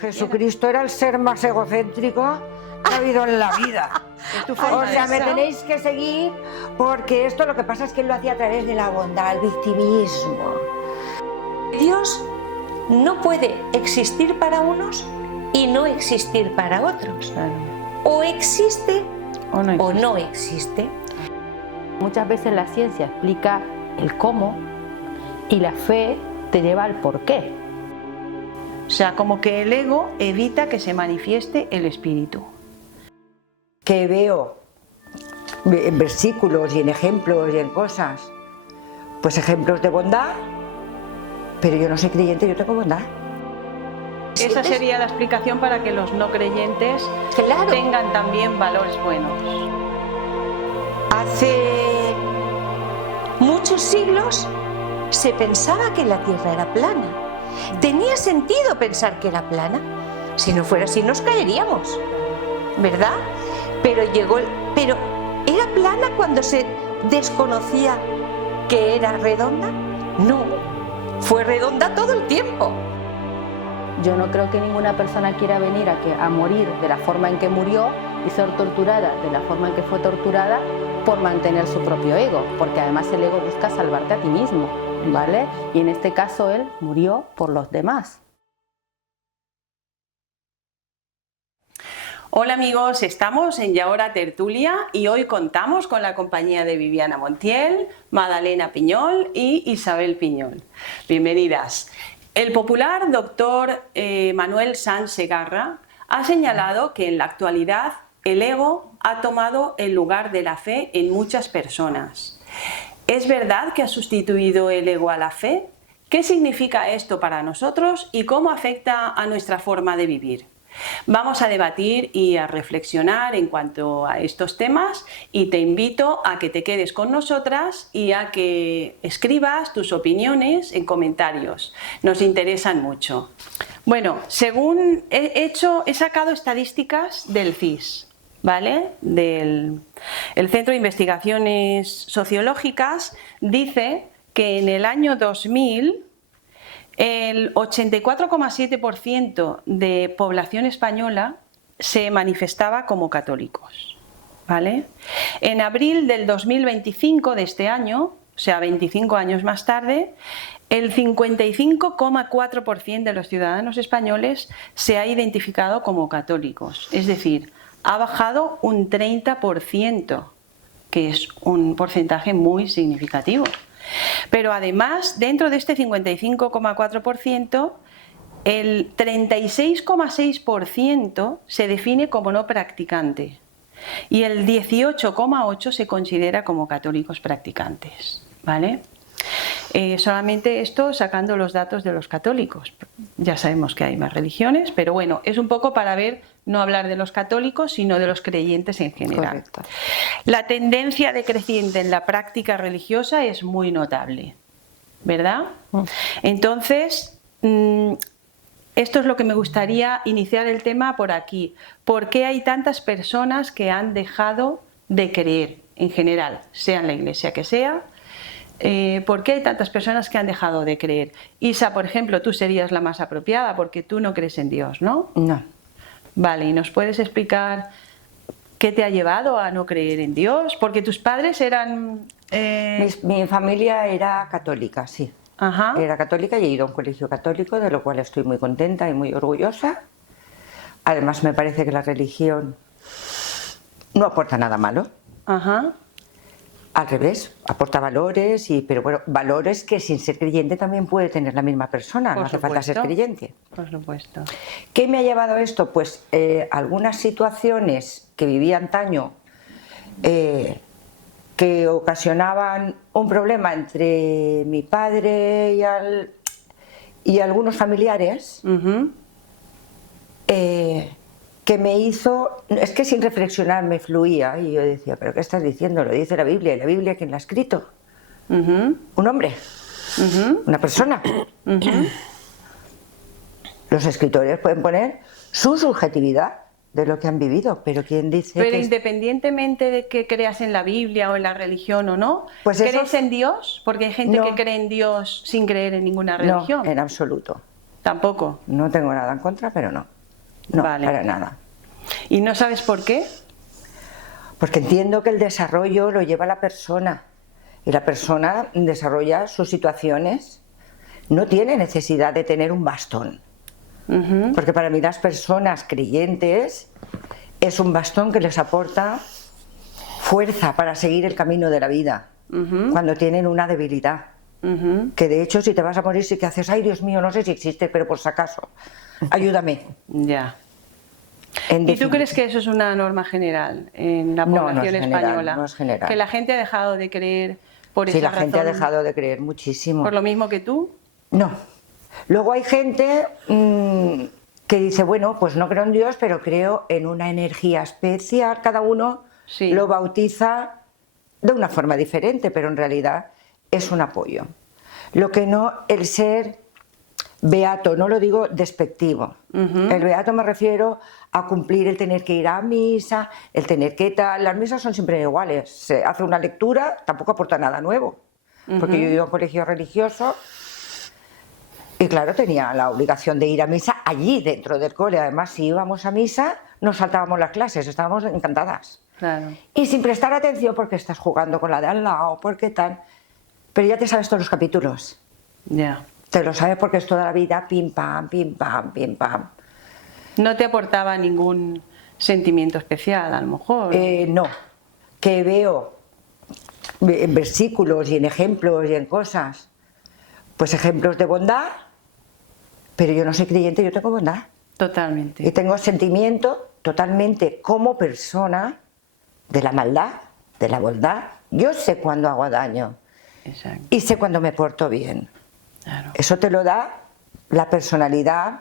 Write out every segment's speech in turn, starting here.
Jesucristo era el ser más egocéntrico que ha habido en la vida. O sea, me tenéis que seguir porque esto lo que pasa es que él lo hacía a través de la bondad, el victimismo. Dios no puede existir para unos y no existir para otros. O existe o no existe. Muchas veces la ciencia explica el cómo y la fe te lleva al por qué. O sea, como que el ego evita que se manifieste el espíritu. Que veo en versículos y en ejemplos y en cosas, pues ejemplos de bondad, pero yo no soy creyente, yo tengo bondad. Esa sería la explicación para que los no creyentes tengan también valores buenos. Hace muchos siglos se pensaba que la Tierra era plana. Tenía sentido pensar que era plana. Si no fuera así nos caeríamos, ¿verdad? Pero ¿era plana cuando se desconocía que era redonda? No, fue redonda todo el tiempo. Yo no creo que ninguna persona quiera venir a morir de la forma en que murió y ser torturada de la forma en que fue torturada por mantener su propio ego, porque además el ego busca salvarte a ti mismo, ¿vale? Y en este caso él murió por los demás. Hola amigos, estamos en Ya Hora Tertulia y hoy contamos con la compañía de Viviana Montiel, Madalena Piñol y Isabel Piñol. Bienvenidas. El popular doctor Manuel Sanz Segarra ha señalado que en la actualidad el ego ha tomado el lugar de la fe en muchas personas. ¿Es verdad que ha sustituido el ego a la fe? ¿Qué significa esto para nosotros y cómo afecta a nuestra forma de vivir? Vamos a debatir y a reflexionar en cuanto a estos temas y te invito a que te quedes con nosotras y a que escribas tus opiniones en comentarios. Nos interesan mucho. Bueno, según he sacado estadísticas del CIS, ¿vale? El Centro de Investigaciones Sociológicas dice que en el año 2000 el 84,7% de población española se manifestaba como católicos, ¿vale? En abril del 2025 de este año, o sea, 25 años más tarde, el 55,4% de los ciudadanos españoles se ha identificado como católicos, es decir, ha bajado un 30%, que es un porcentaje muy significativo. Pero además, dentro de este 55,4%, el 36,6% se define como no practicante y el 18,8% se considera como católicos practicantes, ¿vale? Solamente esto sacando los datos de los católicos. Ya sabemos que hay más religiones, pero bueno, es un poco para ver, no hablar de los católicos, sino de los creyentes en general. Correcto. La tendencia decreciente en la práctica religiosa es muy notable, ¿verdad? Entonces, esto es lo que me gustaría iniciar el tema por aquí. ¿Por qué hay tantas personas que han dejado de creer en general, sea en la iglesia que sea? ¿Por qué hay tantas personas que han dejado de creer? Isa, por ejemplo, tú serías la más apropiada porque tú no crees en Dios, ¿no? No. Vale, ¿y nos puedes explicar qué te ha llevado a no creer en Dios? Porque tus padres eran... Mi familia era católica, sí. Ajá. Era católica y he ido a un colegio católico, de lo cual estoy muy contenta y muy orgullosa. Además, me parece que la religión no aporta nada malo. Ajá. Al revés, aporta valores, pero bueno, valores que sin ser creyente también puede tener la misma persona, no hace falta ser creyente. Por supuesto. ¿Qué me ha llevado a esto? Pues algunas situaciones que viví antaño que ocasionaban un problema entre mi padre y algunos familiares, que me hizo, es que sin reflexionar me fluía y yo decía, ¿pero qué estás diciendo? Lo dice la Biblia, ¿y la Biblia quién la ha escrito? Un hombre, una persona. Los escritores pueden poner su subjetividad de lo que han vivido, pero ¿quién dice Pero independientemente de que creas en la Biblia o en la religión o no, pues ¿crees en Dios? Porque hay gente que cree en Dios sin creer en ninguna religión. No, en absoluto. Tampoco. No tengo nada en contra, pero no. No, Vale. para nada. ¿Y no sabes por qué? Porque entiendo que el desarrollo lo lleva la persona y la persona desarrolla sus situaciones. No tiene necesidad de tener un bastón. Ujú. Porque para mí las personas creyentes es un bastón que les aporta fuerza para seguir el camino de la vida cuando tienen una debilidad. Ujú. Que de hecho si te vas a morir sí que haces, ay Dios mío, no sé si existe, pero por si acaso, ayúdame. Ya. En ¿Y tú definitiva. crees que eso es una norma general en la No, no población es general, española? no es general. Que la gente ha dejado de creer por Sí, esa la gente ha razón, dejado de creer muchísimo. por lo mismo que tú. No. Luego hay gente que dice, bueno, pues no creo en Dios, pero creo en una energía especial. Cada uno Sí. lo bautiza de una forma diferente, pero en realidad es un apoyo. Lo que no, el ser beato, no lo digo despectivo. El beato me refiero a cumplir el tener que ir a misa, el tener que tal. Las misas son siempre iguales. Se hace una lectura, tampoco aporta nada nuevo. Porque yo he ido a un colegio religioso y claro, tenía la obligación de ir a misa allí dentro del cole. Además, si íbamos a misa, nos saltábamos las clases, estábamos encantadas. Claro. Y sin prestar atención porque estás jugando con la de al lado, porque tal. Pero ya te sabes todos los capítulos. Ya. Te lo sabes porque es toda la vida pim pam, pim pam, pim pam. No te aportaba ningún sentimiento especial, a lo mejor. No, que veo en versículos y en ejemplos y en cosas, pues ejemplos de bondad, pero yo no soy creyente, yo tengo bondad. Y Totalmente. tengo sentimiento totalmente como persona de la maldad, de la bondad. Yo sé cuándo hago daño Exacto. y sé cuándo me porto bien. Claro. Eso te lo da la personalidad,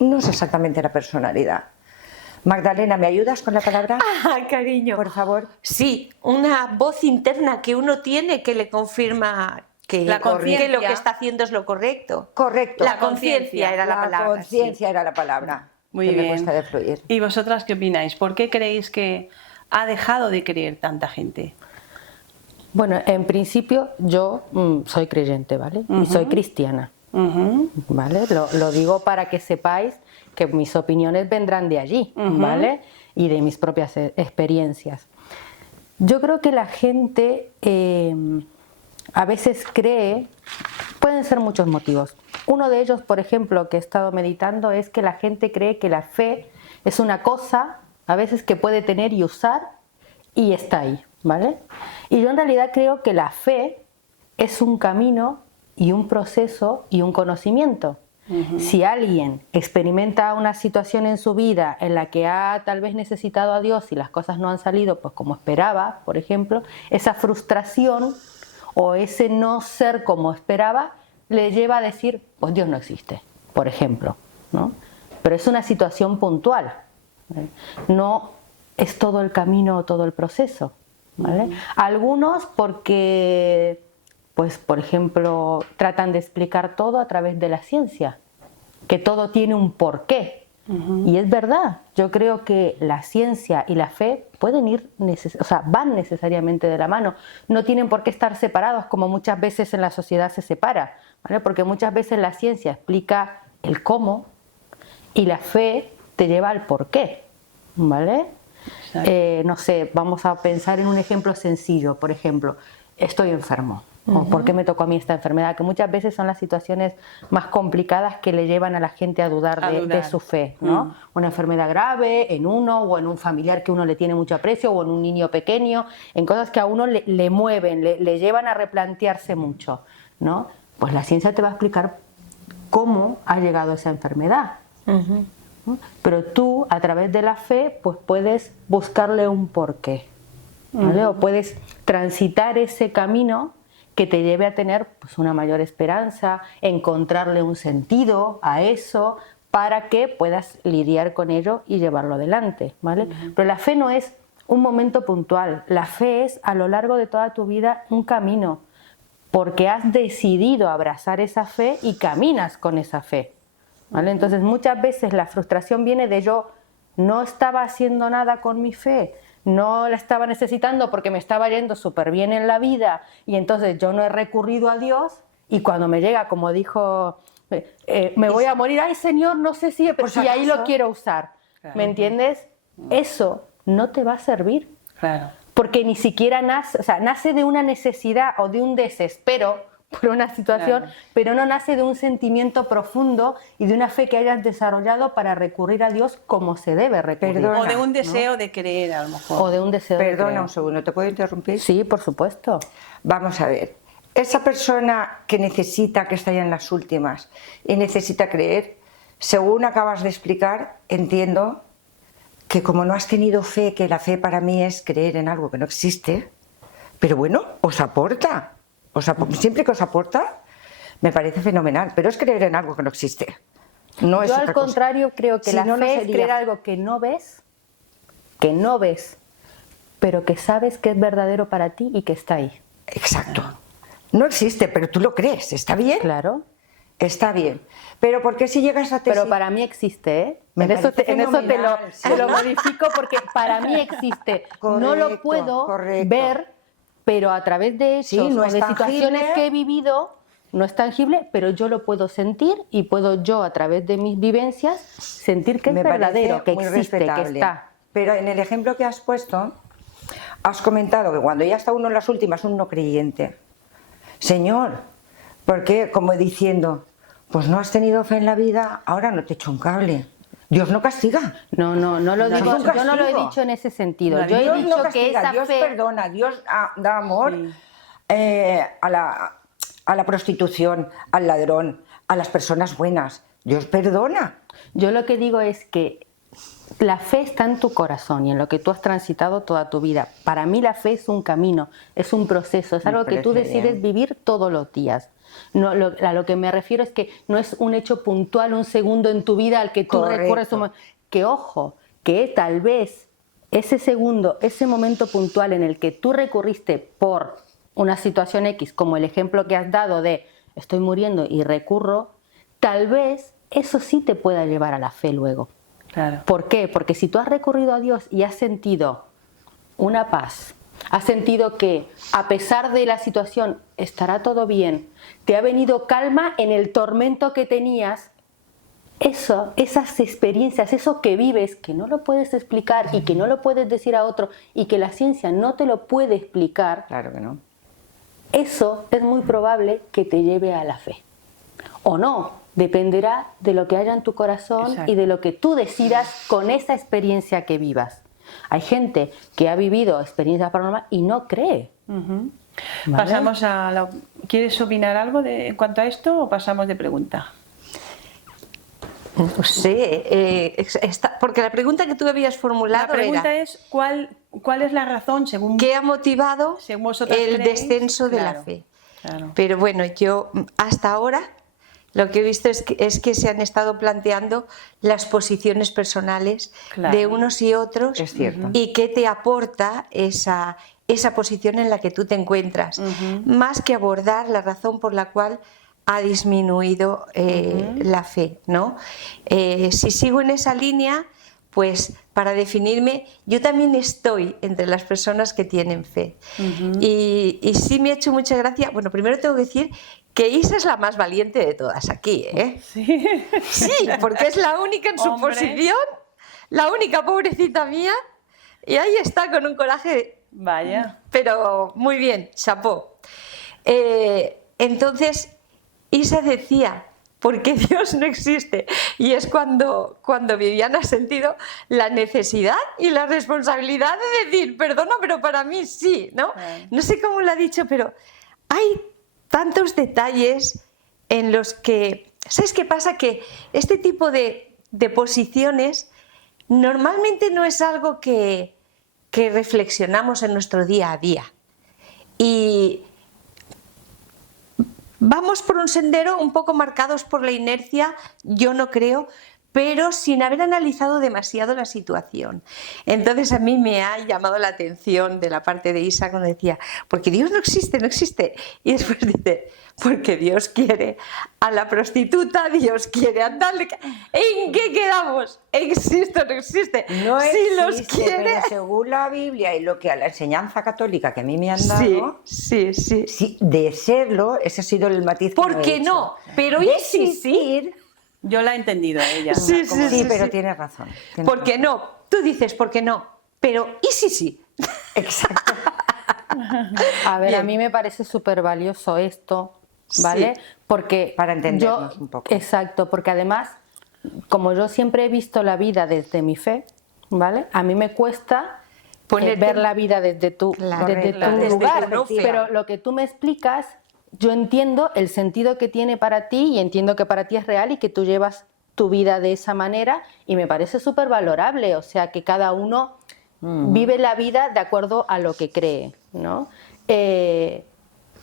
no es exactamente la personalidad. Magdalena, ¿me ayudas con la palabra? Ah, cariño. Por favor. Sí, una voz interna que uno tiene que le confirma que, La conciencia. que lo que está haciendo es lo correcto. Correcto. La conciencia era la palabra. conciencia era la palabra. Muy que me bien. cuesta de fluir. ¿Y vosotras qué opináis? ¿Por qué creéis que ha dejado de creer tanta gente? Bueno, en principio yo soy creyente, ¿vale? Y soy cristiana, Ujú. ¿vale? Lo digo para que sepáis que mis opiniones vendrán de allí, ¿vale? Y de mis propias experiencias. Yo creo que la gente a veces cree, pueden ser muchos motivos. Uno de ellos, por ejemplo, que he estado meditando, es que la gente cree que la fe es una cosa, a veces que puede tener y usar, y está ahí, ¿vale? Y yo en realidad creo que la fe es un camino y un proceso y un conocimiento. Si alguien experimenta una situación en su vida en la que ha tal vez necesitado a Dios y las cosas no han salido pues como esperaba, por ejemplo, esa frustración o ese no ser como esperaba le lleva a decir, pues Dios no existe, por ejemplo, ¿no? Pero es una situación puntual, ¿vale? No es todo el camino o todo el proceso, ¿vale? Algunos porque, pues por ejemplo, tratan de explicar todo a través de la ciencia, que todo tiene un porqué. Y es verdad, yo creo que la ciencia y la fe pueden ir, o sea, van necesariamente de la mano. No tienen por qué estar separados como muchas veces en la sociedad se separa, ¿vale? Porque muchas veces la ciencia explica el cómo y la fe te lleva al porqué, ¿vale? No sé, vamos a pensar en un ejemplo sencillo. Por ejemplo, estoy enfermo. ¿O por qué me tocó a mí esta enfermedad? Que muchas veces son las situaciones más complicadas que le llevan a la gente a dudar de su fe, ¿no? Una enfermedad grave en uno o en un familiar que uno le tiene mucho aprecio o en un niño pequeño, en cosas que a uno le mueven, le llevan a replantearse mucho, ¿no? Pues la ciencia te va a explicar cómo ha llegado esa enfermedad. ¿No? Pero tú, a través de la fe, pues puedes buscarle un porqué, ¿vale? O puedes transitar ese camino que te lleve a tener pues, una mayor esperanza, encontrarle un sentido a eso para que puedas lidiar con ello y llevarlo adelante, ¿vale? Pero la fe no es un momento puntual, la fe es a lo largo de toda tu vida un camino, porque has decidido abrazar esa fe y caminas con esa fe, ¿vale? Entonces muchas veces la frustración viene de yo no estaba haciendo nada con mi fe, no la estaba necesitando porque me estaba yendo súper bien en la vida y entonces yo no he recurrido a Dios y cuando me llega, como dijo me voy a morir, ay Señor, no sé si, Por si y ahí acaso. lo quiero usar. Claro. ¿Me entiendes? Eso no te va a servir. Claro. Porque ni siquiera nace, o sea, nace de una necesidad o de un desespero por una situación, Claro. pero no nace de un sentimiento profundo y de una fe que hayas desarrollado para recurrir a Dios como se debe recurrir. Perdona. O de un ¿no? deseo de creer, a lo mejor. O de un deseo de Perdona creer. un segundo, ¿te puedo interrumpir? Sí, por supuesto. Vamos a ver, esa persona que necesita, que está ya en las últimas y necesita creer, según acabas de explicar, entiendo que como no has tenido fe, que la fe para mí es creer en algo que no existe, pero bueno, os aporta, siempre que os aporta, me parece fenomenal, pero es creer en algo que no existe. No es Yo otra al cosa. contrario creo que Si la no, no fe es sería- creer algo que no ves, pero que sabes que es verdadero para ti y que está ahí. Exacto. No existe, pero tú lo crees, ¿está bien? Claro. Está bien. Pero ¿por qué si llegas a Pero para mí existe, ¿eh? Me En eso parece te lo fenomenal, sí. modifico porque para mí existe. No lo Correcto, puedo correcto. ver, pero a través de hechos Sí, no o es de tangible. situaciones que he vivido, no es tangible, pero yo lo puedo sentir y puedo yo a través de mis vivencias sentir que es me verdadero, parece que muy existe, que respetable. está. Pero en el ejemplo que has puesto, has comentado que cuando ya está uno en las últimas, un no creyente. Señor, ¿por qué? Como diciendo, pues no has tenido fe en la vida, ahora no te echo un cable. Dios no castiga. No lo No, digo, es un yo no lo he castigo. dicho en ese sentido. No, Yo he Dios dicho no que castiga, esa Dios fe... perdona, Dios da amor Sí. a la prostitución, al ladrón, a las personas buenas. Dios perdona. Yo lo que digo es que la fe está en tu corazón y en lo que tú has transitado toda tu vida. Para mí la fe es un camino, es un proceso, es Me algo que tú parece decides bien. vivir todos los días. No, a lo que me refiero es que no es un hecho puntual, un segundo en tu vida al que tú Correcto. recurres. Que ojo, que tal vez ese segundo, ese momento puntual en el que tú recurriste por una situación X, como el ejemplo que has dado de estoy muriendo y recurro, tal vez eso sí te pueda llevar a la fe luego. Claro. ¿Por qué? Porque si tú has recurrido a Dios y has sentido una paz, has sentido que a pesar de la situación estará todo bien, te ha venido calma en el tormento que tenías, esas experiencias, eso que vives, que no lo puedes explicar y que no lo puedes decir a otro y que la ciencia no te lo puede explicar, Claro que no. eso es muy probable que te lleve a la fe. O no, dependerá de lo que haya en tu corazón Exacto. y de lo que tú decidas con esa experiencia que vivas. Hay gente que ha vivido experiencias paranormales y no cree. Ujú. ¿Vale? Pasamos a la... ¿Quieres opinar algo en cuanto a esto o pasamos de pregunta? No sé, porque la pregunta que tú habías La formulado pregunta era es ¿cuál es la razón según ¿qué ha motivado según vosotras el creéis? descenso de la Claro, fe? claro. Pero bueno, yo hasta ahora lo que he visto es que se han estado planteando las posiciones personales Claro. de unos y otros Es cierto. y qué te aporta esa posición en la que tú te encuentras, más que abordar la razón por la cual ha disminuido la fe, ¿no? Si sigo en esa línea, pues para definirme, yo también estoy entre las personas que tienen fe. Y sí me ha hecho mucha gracia. Bueno, primero tengo que decir que Isa es la más valiente de todas aquí, ¿eh? Sí. Sí, porque es la única en su Hombre. posición, la única pobrecita mía, y ahí está con un coraje, Vaya. pero muy bien, chapó. Entonces, Isa decía, porque Dios no existe, y es cuando Viviana ha sentido la necesidad y la responsabilidad de decir, perdona, pero para mí sí, ¿no? No sé cómo lo ha dicho, pero hay tantos detalles en los que, ¿sabes qué pasa? Que este tipo de posiciones normalmente no es algo que reflexionamos en nuestro día a día. Y vamos por un sendero un poco marcados por la inercia, yo no creo, pero sin haber analizado demasiado la situación. Entonces a mí me ha llamado la atención de la parte de Isa cuando decía, porque Dios no existe, no existe. Y después dice, porque Dios quiere a la prostituta, Dios quiere a tal... ¿En qué quedamos? ¿Existe o no existe? No si existe, los quiere... pero según la Biblia y lo que a la enseñanza católica que a mí me han dado, sí. sí, de serlo, ese ha sido el matiz que ¿Por no he qué hecho. no? Pero De ¿y si sí? existir, Yo la he entendido a ella. Sí, como- sí, pero tienes razón. ¿Por qué no? Tú dices, ¿por qué no? Pero ¿y si sí? Exacto. A ver, Bien. a mí me parece súper valioso esto, ¿vale? Sí. porque Para entendernos un poco. Exacto, porque además, como yo siempre he visto la vida desde mi fe, ¿vale? A mí me cuesta Ponerte- ver la vida desde tu, Claro, desde claro, tu desde lugar, tu fe. pero lo que tú me explicas, yo entiendo el sentido que tiene para ti y entiendo que para ti es real y que tú llevas tu vida de esa manera y me parece súper valorable, o sea, que cada uno vive la vida de acuerdo a lo que cree, ¿no?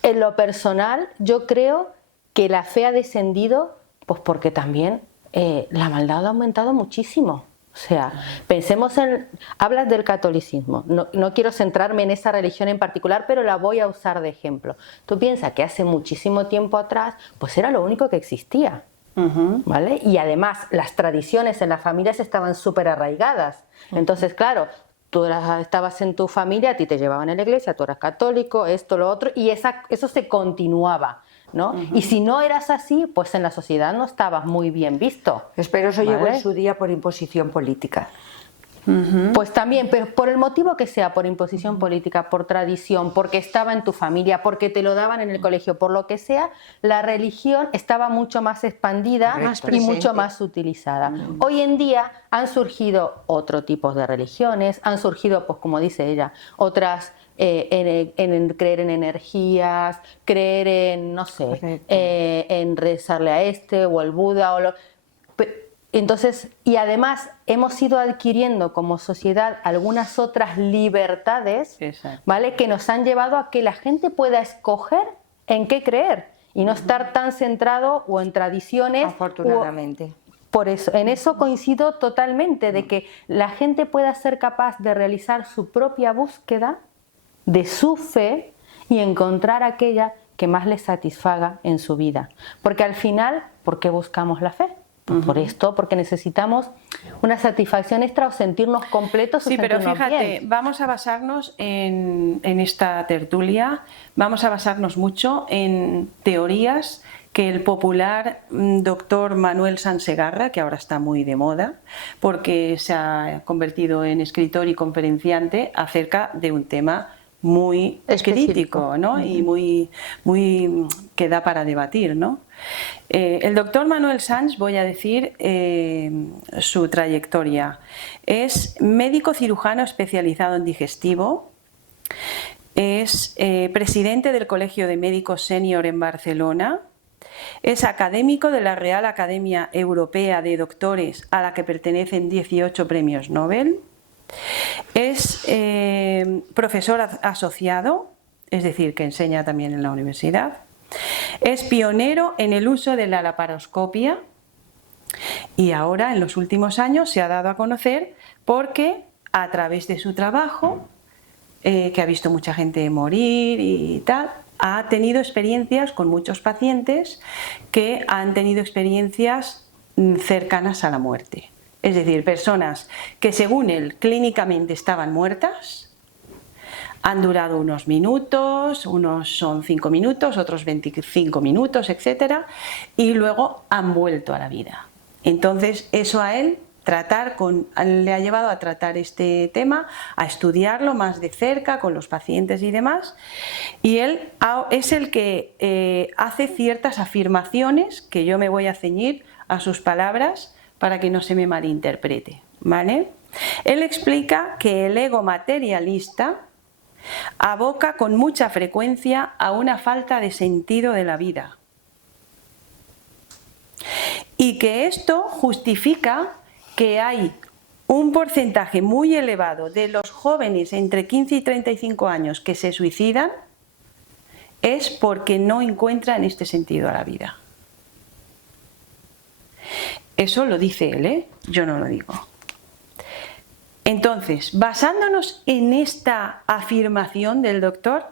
En lo personal, yo creo que la fe ha descendido, pues porque también la maldad ha aumentado muchísimo. O sea, pensemos en... Hablas del catolicismo, no quiero centrarme en esa religión en particular, pero la voy a usar de ejemplo. Tú piensas que hace muchísimo tiempo atrás, pues era lo único que existía. ¿Vale? Y además las tradiciones en las familias estaban súper arraigadas. Entonces, claro, tú estabas en tu familia, a ti te llevaban a la iglesia, tú eras católico, esto, lo otro, y eso se continuaba, ¿no? Y si no eras así, pues en la sociedad no estabas muy bien visto. Pero eso llegó ¿Vale? en su día por imposición política. Pues también, pero por el motivo que sea, por imposición política, por tradición, porque estaba en tu familia, porque te lo daban en el colegio, por lo que sea, la religión estaba mucho más expandida Correcto. y mucho más utilizada. Hoy en día han surgido otro tipo de religiones, han surgido, pues como dice ella, otras en creer en energías, creer en, no sé, Correcto. en rezarle a este o al Buda o lo... Entonces, y además hemos ido adquiriendo como sociedad algunas otras libertades, Exacto. ¿vale? Que nos han llevado a que la gente pueda escoger en qué creer y no estar tan centrado o en tradiciones. Afortunadamente. Por eso, en eso coincido totalmente, de que la gente pueda ser capaz de realizar su propia búsqueda de su fe y encontrar aquella que más les satisfaga en su vida. Porque al final, ¿por qué buscamos la fe? Por esto, porque necesitamos una satisfacción extra o sentirnos completos o Sí, pero sentirnos fíjate, bien. vamos a basarnos en esta tertulia, vamos a basarnos mucho en teorías que el popular doctor Manuel Sansegarra, que ahora está muy de moda, porque se ha convertido en escritor y conferenciante acerca de un tema muy Específico. crítico, ¿no? Y muy que da para debatir, ¿no? El doctor Manuel Sanz, voy a decir su trayectoria. Es médico cirujano especializado en digestivo, es presidente del Colegio de Médicos Senior en Barcelona, es académico de la Real Academia Europea de Doctores, a la que pertenecen 18 premios Nobel. Es profesor asociado, es decir, que enseña también en la universidad. Es pionero en el uso de la laparoscopia y ahora, en los últimos años, se ha dado a conocer porque, a través de su trabajo, que ha visto mucha gente morir y tal, ha tenido experiencias con muchos pacientes que han tenido experiencias cercanas a la muerte. Es decir, personas que según él clínicamente estaban muertas, han durado unos minutos, unos son 5 minutos, otros 25 minutos, etc. Y luego han vuelto a la vida. Entonces eso a él le ha llevado a tratar este tema, a estudiarlo más de cerca con los pacientes y demás. Y él es el que hace ciertas afirmaciones que yo me voy a ceñir a sus palabras para que no se me malinterprete, ¿vale? Él explica que el ego materialista aboca con mucha frecuencia a una falta de sentido de la vida y que esto justifica que hay un porcentaje muy elevado de los jóvenes entre 15 y 35 años que se suicidan es porque no encuentran este sentido a la vida. Eso lo dice él, ¿eh? Yo no lo digo. Entonces, basándonos en esta afirmación del doctor,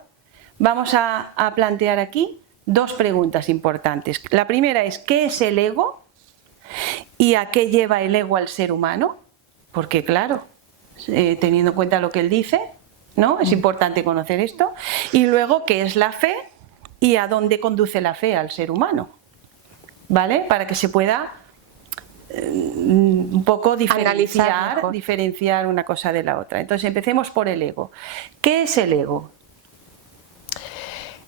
vamos a plantear aquí dos preguntas importantes. La primera es, ¿qué es el ego? ¿Y a qué lleva el ego al ser humano? Porque claro, teniendo en cuenta lo que él dice, ¿no? Es importante conocer esto. Y luego, ¿qué es la fe? ¿Y a dónde conduce la fe al ser humano? ¿Vale? Para que se pueda un poco diferenciar una cosa de la otra. Entonces empecemos por el ego. ¿Qué es el ego?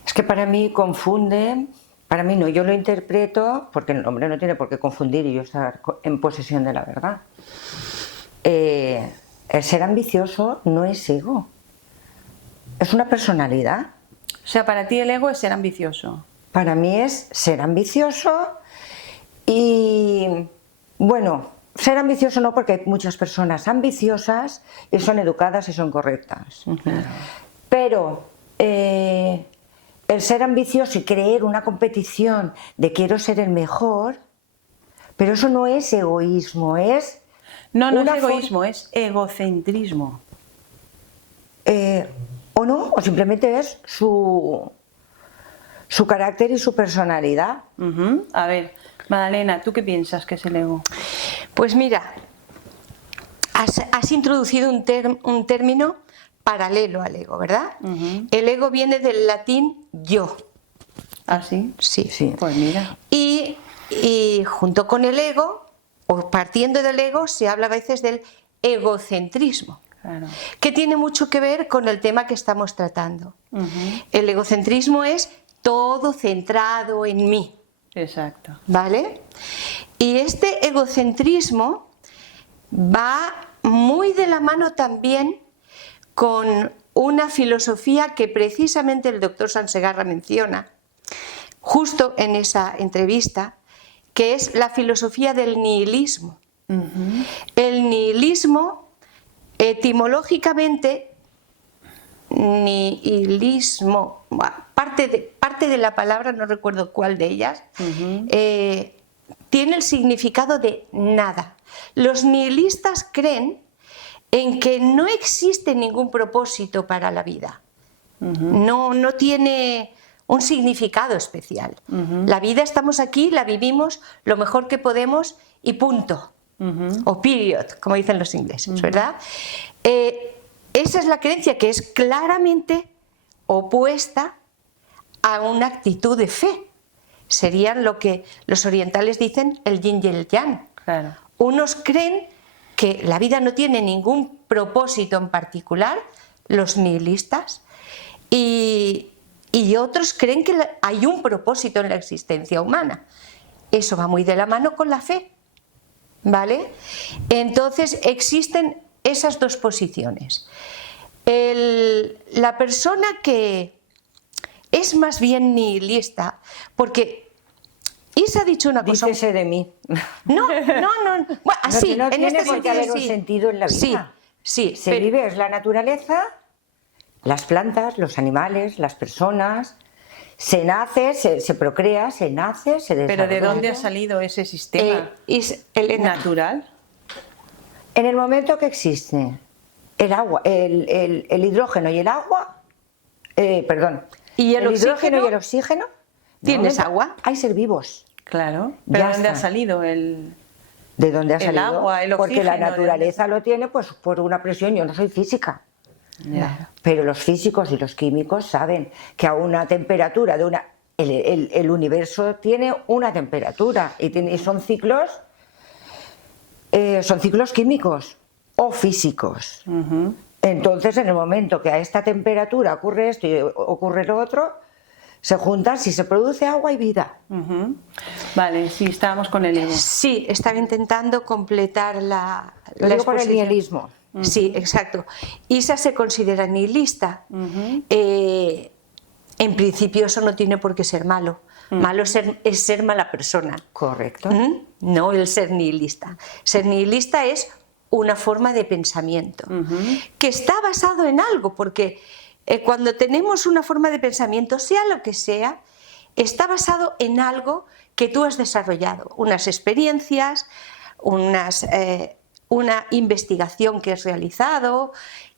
Es que para mí confunde, para mí no, yo lo interpreto, porque el hombre no tiene por qué confundir y yo estar en posesión de la verdad. El ser ambicioso no es ego, es una personalidad. O sea, para ti el ego es ser ambicioso. Para mí es ser ambicioso y, bueno, ser ambicioso no, porque hay muchas personas ambiciosas y son educadas y son correctas. Pero el ser ambicioso y creer una competición de quiero ser el mejor, pero eso no es egoísmo, es... No es egoísmo, es egocentrismo. O no, o simplemente es su carácter y su personalidad. A ver, Madalena, ¿tú qué piensas que es el ego? Pues mira, has introducido un término paralelo al ego, ¿verdad? El ego viene del latín yo. ¿Ah, sí? Sí. Pues mira. Y junto con el ego, o partiendo del ego, se habla a veces del egocentrismo. Claro. Que tiene mucho que ver con el tema que estamos tratando. El egocentrismo es todo centrado en mí. Exacto. ¿Vale? Y este egocentrismo va muy de la mano también con una filosofía que precisamente el doctor Sansegarra menciona justo en esa entrevista, que es la filosofía del nihilismo. El nihilismo, etimológicamente, nihilismo, parte de la palabra, no recuerdo cuál de ellas, tiene el significado de nada. Los nihilistas creen en que no existe ningún propósito para la vida. No tiene un significado especial. La vida, estamos aquí, la vivimos lo mejor que podemos y punto. O period, como dicen los ingleses, ¿verdad? Esa es la creencia, que es claramente opuesta a una actitud de fe. Serían lo que los orientales dicen el yin y el yang. Claro. Unos creen que la vida no tiene ningún propósito en particular, los nihilistas, y otros creen que hay un propósito en la existencia humana. Eso va muy de la mano con la fe, ¿vale? Entonces existen esas dos posiciones. La persona que es más bien nihilista, porque Isa ha dicho una cosa... Dícese de mí. No. Bueno, así, no en tiene este por qué sentido haber un sí. sentido en la vida. Sí. Se vive, es la naturaleza, las plantas, los animales, las personas. Se nace, se procrea, se nace, se desarrolla. ¿Pero de dónde ha salido ese sistema natural? En el momento que existe el agua, el hidrógeno y el agua, perdón, ¿Y el hidrógeno oxígeno? y el oxígeno, ¿Tienes agua? Hay ser vivos. Claro. ¿Pero Ya dónde ha está. salido el...? ¿De dónde ha El salido? agua, el Porque la oxígeno, naturaleza lo tiene pues por una presión. Yo no soy física. Ya. Pero los físicos y los químicos saben que a una temperatura de el universo tiene una temperatura y son ciclos químicos o físicos. Entonces, en el momento que a esta temperatura ocurre esto y ocurre lo otro, se juntan, si se produce agua y vida. Vale, sí, estábamos con el ego. Sí, estaba intentando completar la Lo digo por el exposición. nihilismo. Sí, exacto. Isa se considera nihilista. En principio eso no tiene por qué ser malo. Malo es ser mala persona. Correcto. No el ser nihilista. Ser nihilista es una forma de pensamiento que está basado en algo, porque cuando tenemos una forma de pensamiento, sea lo que sea, está basado en algo que tú has desarrollado, unas experiencias, una investigación que has realizado,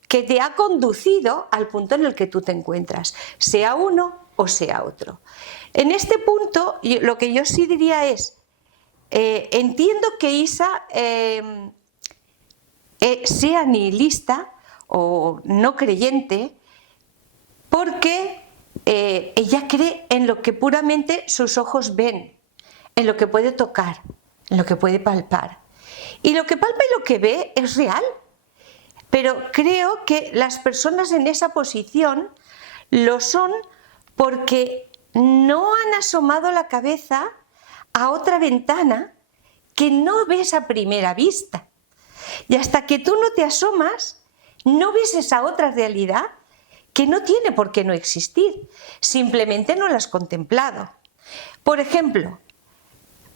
que te ha conducido al punto en el que tú te encuentras, sea uno o sea otro. En este punto, lo que yo sí diría es, entiendo que Isa sea nihilista o no creyente, porque ella cree en lo que puramente sus ojos ven, en lo que puede tocar, en lo que puede palpar. Y lo que palpa y lo que ve es real. Pero creo que las personas en esa posición lo son porque no han asomado la cabeza a otra ventana que no ves a primera vista. Y hasta que tú no te asomas, no ves esa otra realidad que no tiene por qué no existir, simplemente no la has contemplado. Por ejemplo,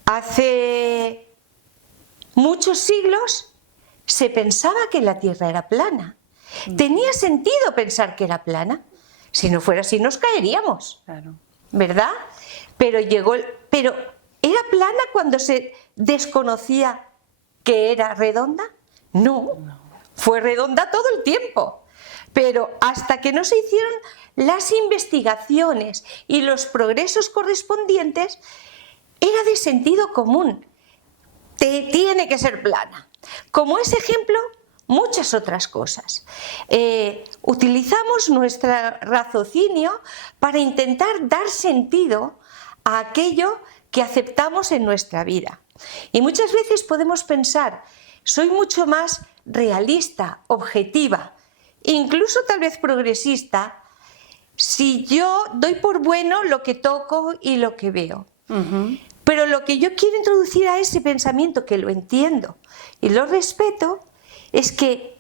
hace muchos siglos se pensaba que la Tierra era plana. Tenía sentido pensar que era plana. Si no fuera así nos caeríamos, Claro. ¿verdad? Pero ¿era plana cuando se desconocía que era redonda? No, fue redonda todo el tiempo. Pero hasta que no se hicieron las investigaciones y los progresos correspondientes, era de sentido común. Tiene que ser plana. Como ese ejemplo, muchas otras cosas. Utilizamos nuestro raciocinio para intentar dar sentido a aquello que aceptamos en nuestra vida. Y muchas veces podemos pensar, soy mucho más realista, objetiva, incluso tal vez progresista, si yo doy por bueno lo que toco y lo que veo. Pero lo que yo quiero introducir a ese pensamiento, que lo entiendo y lo respeto, es que,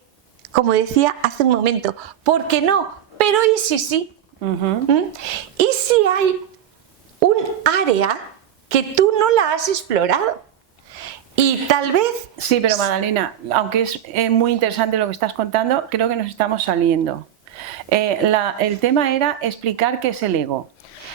como decía hace un momento, ¿por qué no? Pero ¿y si sí? ¿Y si hay un área que tú no la has explorado? Y tal vez... Sí, pero Magdalena, aunque es muy interesante lo que estás contando, creo que nos estamos saliendo. El tema era explicar qué es el ego.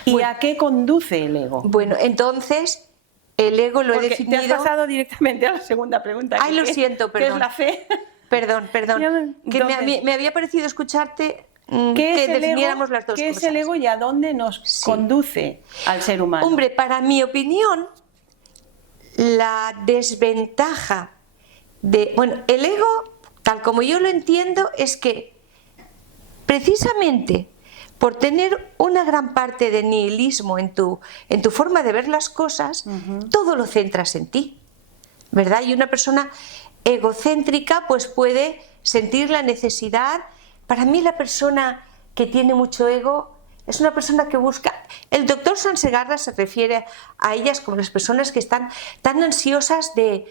¿Y Bueno, a qué conduce el ego? Bueno, entonces el ego lo he Porque definido... te has pasado directamente a la segunda pregunta. Ay, lo siento, ¿Qué perdón. es la fe? Perdón. Que Entonces, me había parecido escucharte ¿qué que es el definiéramos ego? las dos ¿Qué cosas. es el ego y a dónde nos conduce al ser humano? Hombre, para mi opinión, la desventaja de... Bueno, el ego, tal como yo lo entiendo, es que precisamente por tener una gran parte de nihilismo en tu forma de ver las cosas, todo lo centras en ti, ¿verdad? Y una persona egocéntrica pues puede sentir la necesidad. Para mí la persona que tiene mucho ego es una persona que busca... El doctor Sansegarra se refiere a ellas como las personas que están tan ansiosas de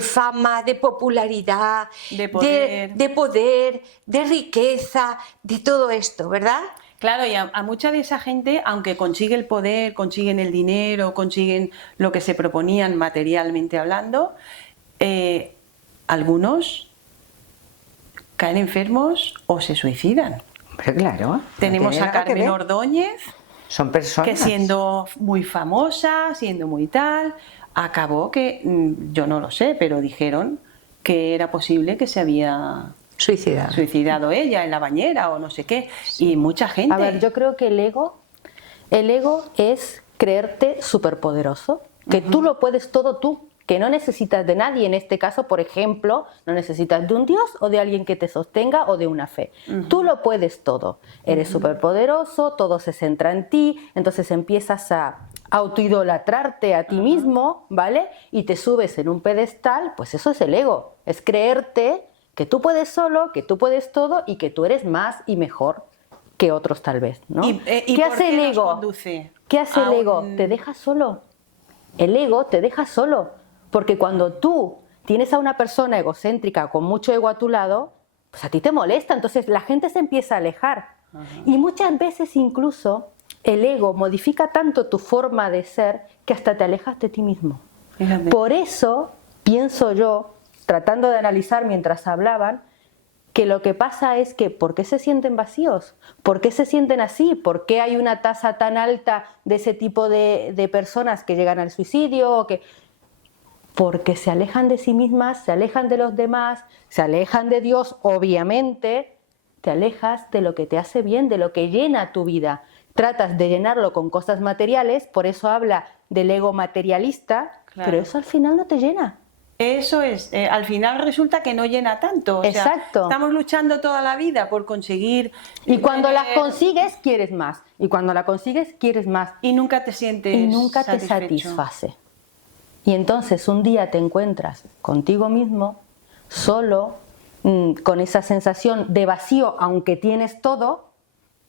fama, de popularidad, De poder. de poder, de riqueza, de todo esto, ¿verdad? Claro, y a mucha de esa gente, aunque consigue el poder, consiguen el dinero, consiguen lo que se proponían materialmente hablando, algunos caen enfermos o se suicidan. Pero claro. Tenemos no tiene a nada que Carmen ver. Ordóñez, Son personas. que siendo muy famosa, siendo muy tal, acabó que, yo no lo sé, pero dijeron que era posible que se había suicidado ella en la bañera o no sé qué, y mucha gente. A ver, yo creo que el ego es creerte superpoderoso, que tú lo puedes todo tú, que no necesitas de nadie. En este caso, por ejemplo, no necesitas de un Dios o de alguien que te sostenga o de una fe. Tú lo puedes todo. Eres superpoderoso, todo se centra en ti, entonces empiezas a autoidolatrarte a ti mismo, ¿vale? Y te subes en un pedestal, pues eso es el ego, es creerte que tú puedes solo, que tú puedes todo y que tú eres más y mejor que otros tal vez, ¿no? ¿Y ¿Qué por hace qué el nos ego? conduce ¿Qué hace a el ego? un- Te deja solo. El ego te deja solo, porque cuando tú tienes a una persona egocéntrica con mucho ego a tu lado, pues a ti te molesta, entonces la gente se empieza a alejar. Y muchas veces incluso el ego modifica tanto tu forma de ser que hasta te alejas de ti mismo. Fíjate. Por eso pienso yo, tratando de analizar mientras hablaban, que lo que pasa es que ¿por qué se sienten vacíos? ¿Por qué se sienten así? ¿Por qué hay una tasa tan alta de ese tipo de personas que llegan al suicidio? O que... Porque se alejan de sí mismas, se alejan de los demás, se alejan de Dios, obviamente, te alejas de lo que te hace bien, de lo que llena tu vida. Tratas de llenarlo con cosas materiales, por eso habla del ego materialista, Claro. pero eso al final no te llena. Eso es, al final resulta que no llena tanto. O sea, Exacto. estamos luchando toda la vida por conseguir... Y cuando las tener- consigues, quieres más. Y cuando la consigues, quieres más. Y nunca te sientes Y nunca te satisfecho. satisface. Y entonces un día te encuentras contigo mismo, solo, con esa sensación de vacío, aunque tienes todo,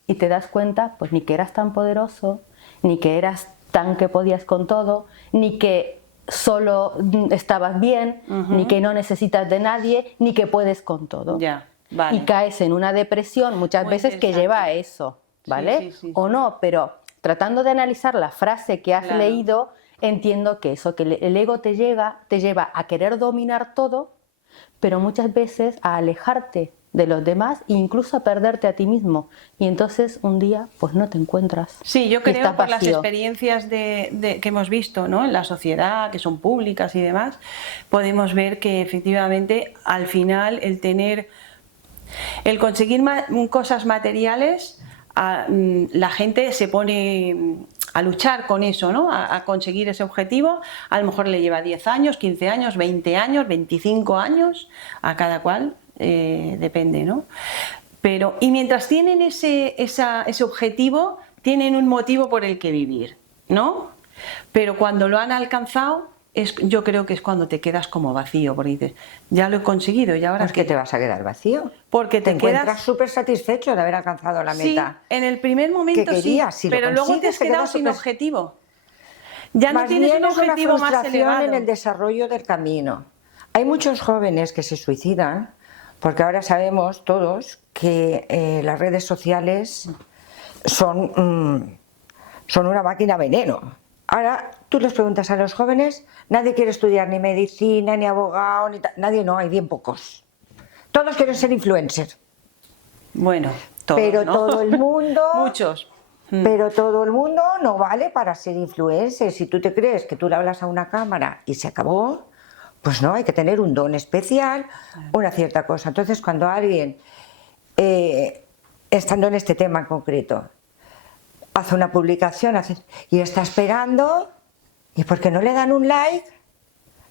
y te das cuenta, pues ni que eras tan poderoso, ni que eras tan que podías con todo, ni que solo estabas bien, ni que no necesitas de nadie, ni que puedes con todo. Ya, vale. Y caes en una depresión muchas Muy veces que interesante. lleva a eso, ¿vale? Sí, sí, sí, o sí. no, pero tratando de analizar la frase que has Claro. leído, entiendo que eso, que el ego te lleva a querer dominar todo, pero muchas veces a alejarte de los demás e incluso a perderte a ti mismo. Y entonces un día pues no te encuentras. Sí, yo y creo estás por las vacío. experiencias que hemos visto, ¿no?, en la sociedad, que son públicas y demás, podemos ver que efectivamente al final el conseguir cosas materiales, la gente se pone a luchar con eso, ¿no?, a conseguir ese objetivo. A lo mejor le lleva 10 años, 15 años, 20 años, 25 años, a cada cual, depende, ¿no? Pero, y mientras tienen ese objetivo, tienen un motivo por el que vivir, ¿no? Pero cuando lo han alcanzado, yo creo que es cuando te quedas como vacío, porque dices, ya lo he conseguido y ahora Pues ¿qué? que te vas a quedar vacío. Porque te encuentras quedas súper satisfecho de haber alcanzado la Sí, meta. en el primer momento que sí, querías. Si lo pero luego te consigues, has te quedado quedas sin súper- objetivo. Ya no Más tienes bien un es una objetivo más frustración elevado. en el desarrollo del camino. Hay muchos jóvenes que se suicidan porque ahora sabemos todos que las redes sociales son una máquina veneno. Ahora tú les preguntas a los jóvenes, nadie quiere estudiar ni medicina, ni abogado, nadie, no, hay bien pocos. Todos quieren ser influencers. Bueno, todos, Pero ¿no? todo el mundo... Muchos. Pero todo el mundo no vale para ser influencer. Si tú te crees que tú le hablas a una cámara y se acabó, pues no, hay que tener un don especial, una cierta cosa. Entonces, cuando alguien, estando en este tema en concreto, hace una publicación y está esperando, ¿y por qué no le dan un like?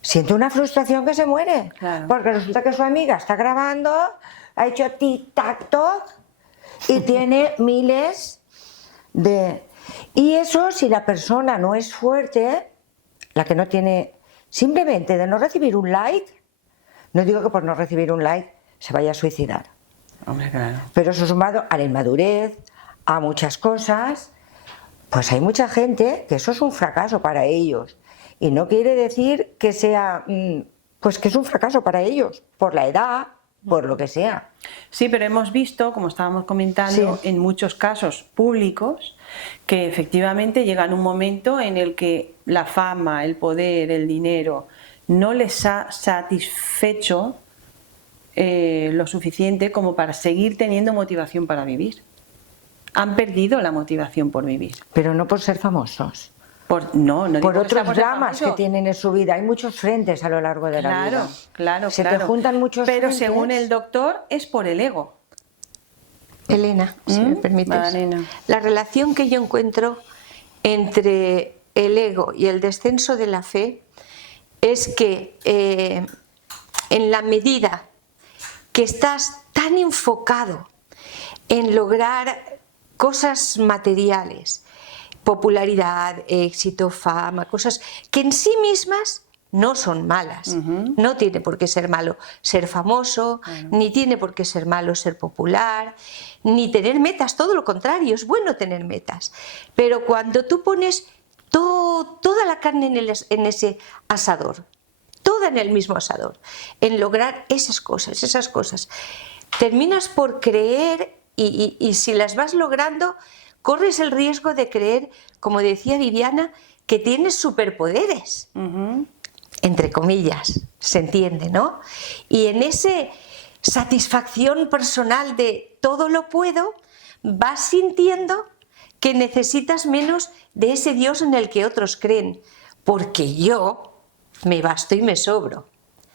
Siente una frustración que se muere. Claro. Porque resulta que su amiga está grabando, ha hecho tic-tac-toc y tiene miles de... Y eso, si la persona no es fuerte, la que no tiene... Simplemente de no recibir un like, no digo que por no recibir un like se vaya a suicidar, Hombre, claro. pero eso sumado a la inmadurez, a muchas cosas, pues hay mucha gente que eso es un fracaso para ellos. Y no quiere decir que sea, pues que es un fracaso para ellos, por la edad, por lo que sea. Sí, pero hemos visto, como estábamos comentando, Sí. en muchos casos públicos, que efectivamente llega un momento en el que la fama, el poder, el dinero no les ha satisfecho lo suficiente como para seguir teniendo motivación para vivir. Han perdido la motivación por vivir. Pero no por ser famosos, No digo por que sea otros por ser dramas que famoso. tienen en su vida. Hay muchos frentes a lo largo de la vida. Claro, Se claro. te juntan muchos Pero frentes. según el doctor es por el ego. Elena, si me permites. Magdalena. La relación que yo encuentro entre el ego y el descenso de la fe es que en la medida que estás tan enfocado en lograr cosas materiales, popularidad, éxito, fama, cosas que en sí mismas no son malas. No tiene por qué ser malo ser famoso, ni tiene por qué ser malo ser popular, ni tener metas, todo lo contrario, es bueno tener metas. Pero cuando tú pones toda la carne en ese asador, toda en el mismo asador, en lograr esas cosas, terminas por creer y si las vas logrando, corres el riesgo de creer, como decía Viviana, que tienes superpoderes. Entre comillas, se entiende, ¿no? Y en ese satisfacción personal de todo lo puedo, vas sintiendo que necesitas menos de ese Dios en el que otros creen, porque yo me basto y me sobro.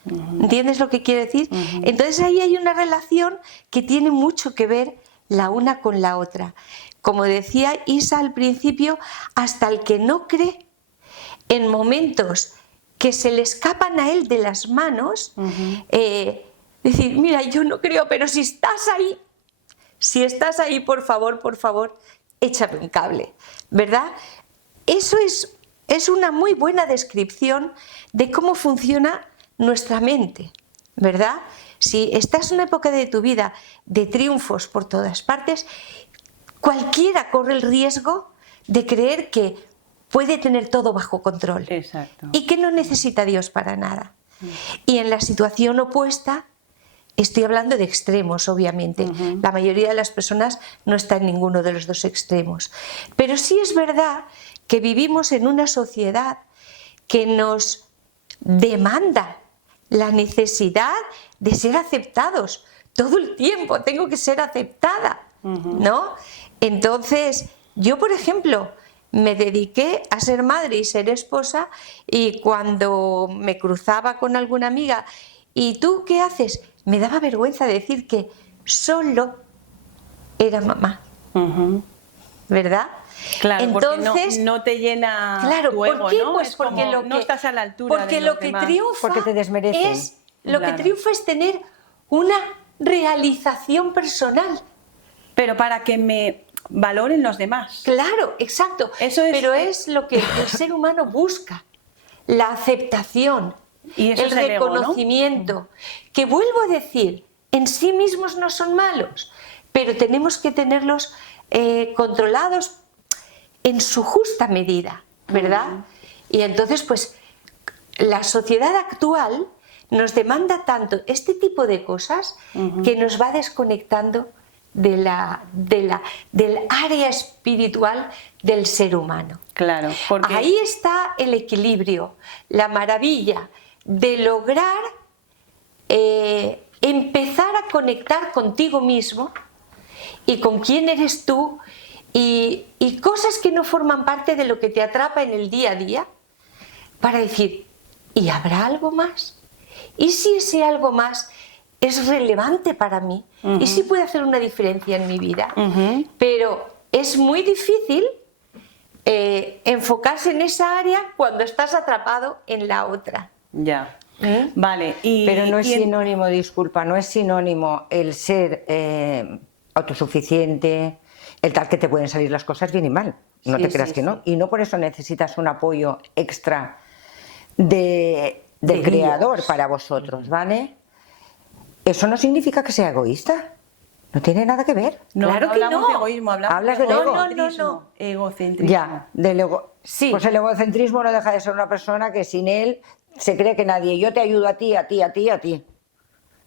¿Entiendes lo que quiero decir? Entonces ahí hay una relación que tiene mucho que ver la una con la otra. Como decía Isa al principio, hasta el que no cree, en momentos que se le escapan a él de las manos, decir, mira, yo no creo, pero si estás ahí, por favor, échame un cable, ¿verdad? Eso es una muy buena descripción de cómo funciona nuestra mente, ¿verdad? Si estás en una época de tu vida de triunfos por todas partes, cualquiera corre el riesgo de creer que puede tener todo bajo control. Exacto. Y que no necesita a Dios para nada. Y en la situación opuesta, estoy hablando de extremos, obviamente. La mayoría de las personas no está en ninguno de los dos extremos. Pero sí es verdad que vivimos en una sociedad que nos demanda la necesidad de ser aceptados. Todo el tiempo tengo que ser aceptada, ¿no? Entonces, yo, por ejemplo, me dediqué a ser madre y ser esposa, y cuando me cruzaba con alguna amiga, ¿y tú qué haces?, me daba vergüenza decir que solo era mamá, ¿verdad? Claro, entonces, porque no te llena claro, tu ego, ¿por qué? ¿no? Pues Es porque como, no estás a la altura porque de lo los que demás. triunfa Porque te desmerecen. es lo Claro. que triunfa es tener una realización personal. Pero para que me valoren los demás. Claro, exacto. Eso es- Pero es lo que el ser humano busca, la aceptación, Y eso el es el ego, ¿no? reconocimiento. Que vuelvo a decir, en sí mismos no son malos, pero tenemos que tenerlos controlados en su justa medida, ¿verdad? Y entonces, pues, la sociedad actual nos demanda tanto este tipo de cosas que nos va desconectando del área espiritual del ser humano. Claro, porque Ahí está el equilibrio, la maravilla de lograr empezar a conectar contigo mismo y con quién eres tú, y cosas que no forman parte de lo que te atrapa en el día a día, para decir, ¿y habrá algo más? ¿Y si ese algo más es relevante para mí? ¿Y si puede hacer una diferencia en mi vida? Pero es muy difícil enfocarse en esa área cuando estás atrapado en la otra. ya. Vale, Pero no es y en- sinónimo, disculpa, no es sinónimo el ser autosuficiente, el tal que te pueden salir las cosas bien y mal. No Sí, te creas sí, que no. sí. Y no por eso necesitas un apoyo extra del De creador Dios. para vosotros, ¿vale? Eso no significa que sea egoísta. No tiene nada que ver. no, Claro no que hablamos no. de egoísmo, hablamos Hablas de del ego. egocentrismo. No. Egocentrismo. Ya, del ego. Sí. Pues el egocentrismo no deja de ser una persona que sin él se cree que nadie. Yo te ayudo a ti, a ti, a ti, a ti.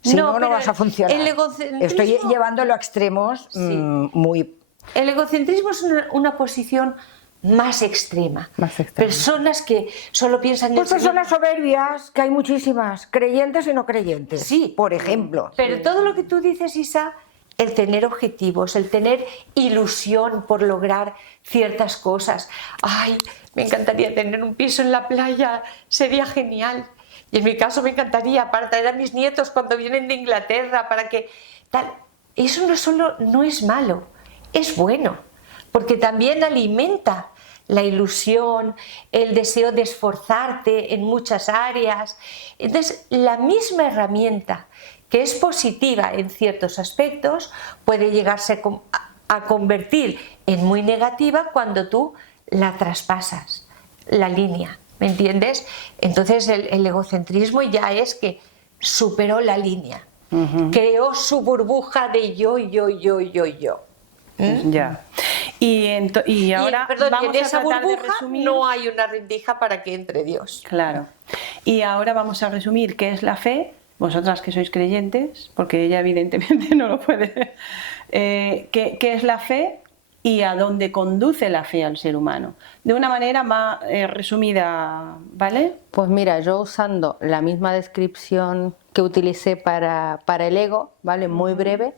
Si No, no, no pero vas a funcionar. el egocentrismo- Estoy llevándolo a extremos muy... El egocentrismo es una posición más extrema. Más extrema. Personas que solo piensan en Pues sí personas soberbias, que hay muchísimas, creyentes y no creyentes. Sí. Por ejemplo. Pero todo lo que tú dices, Isa, el tener objetivos, el tener ilusión por lograr ciertas cosas. Ay, me encantaría tener un piso en la playa, sería genial. Y en mi caso me encantaría para traer a mis nietos cuando vienen de Inglaterra, para que tal. Eso no es malo, es bueno, porque también alimenta la ilusión, el deseo de esforzarte en muchas áreas. Entonces, la misma herramienta que es positiva en ciertos aspectos puede llegarse a convertir en muy negativa cuando tú la traspasas, la línea, ¿me entiendes? Entonces el egocentrismo ya es que superó la línea, creó su burbuja de yo. Ya. Y ahora Perdón, y vamos en a esa tratar de burbuja resumir. no hay una rendija para que entre Dios. Claro. Y ahora vamos a resumir qué es la fe. Vosotras que sois creyentes, porque ella evidentemente no lo puede. ¿Qué es la fe? y a dónde conduce la fe al ser humano. De una manera más resumida, ¿vale? Pues mira, yo usando la misma descripción que utilicé para el ego, ¿vale? Muy breve,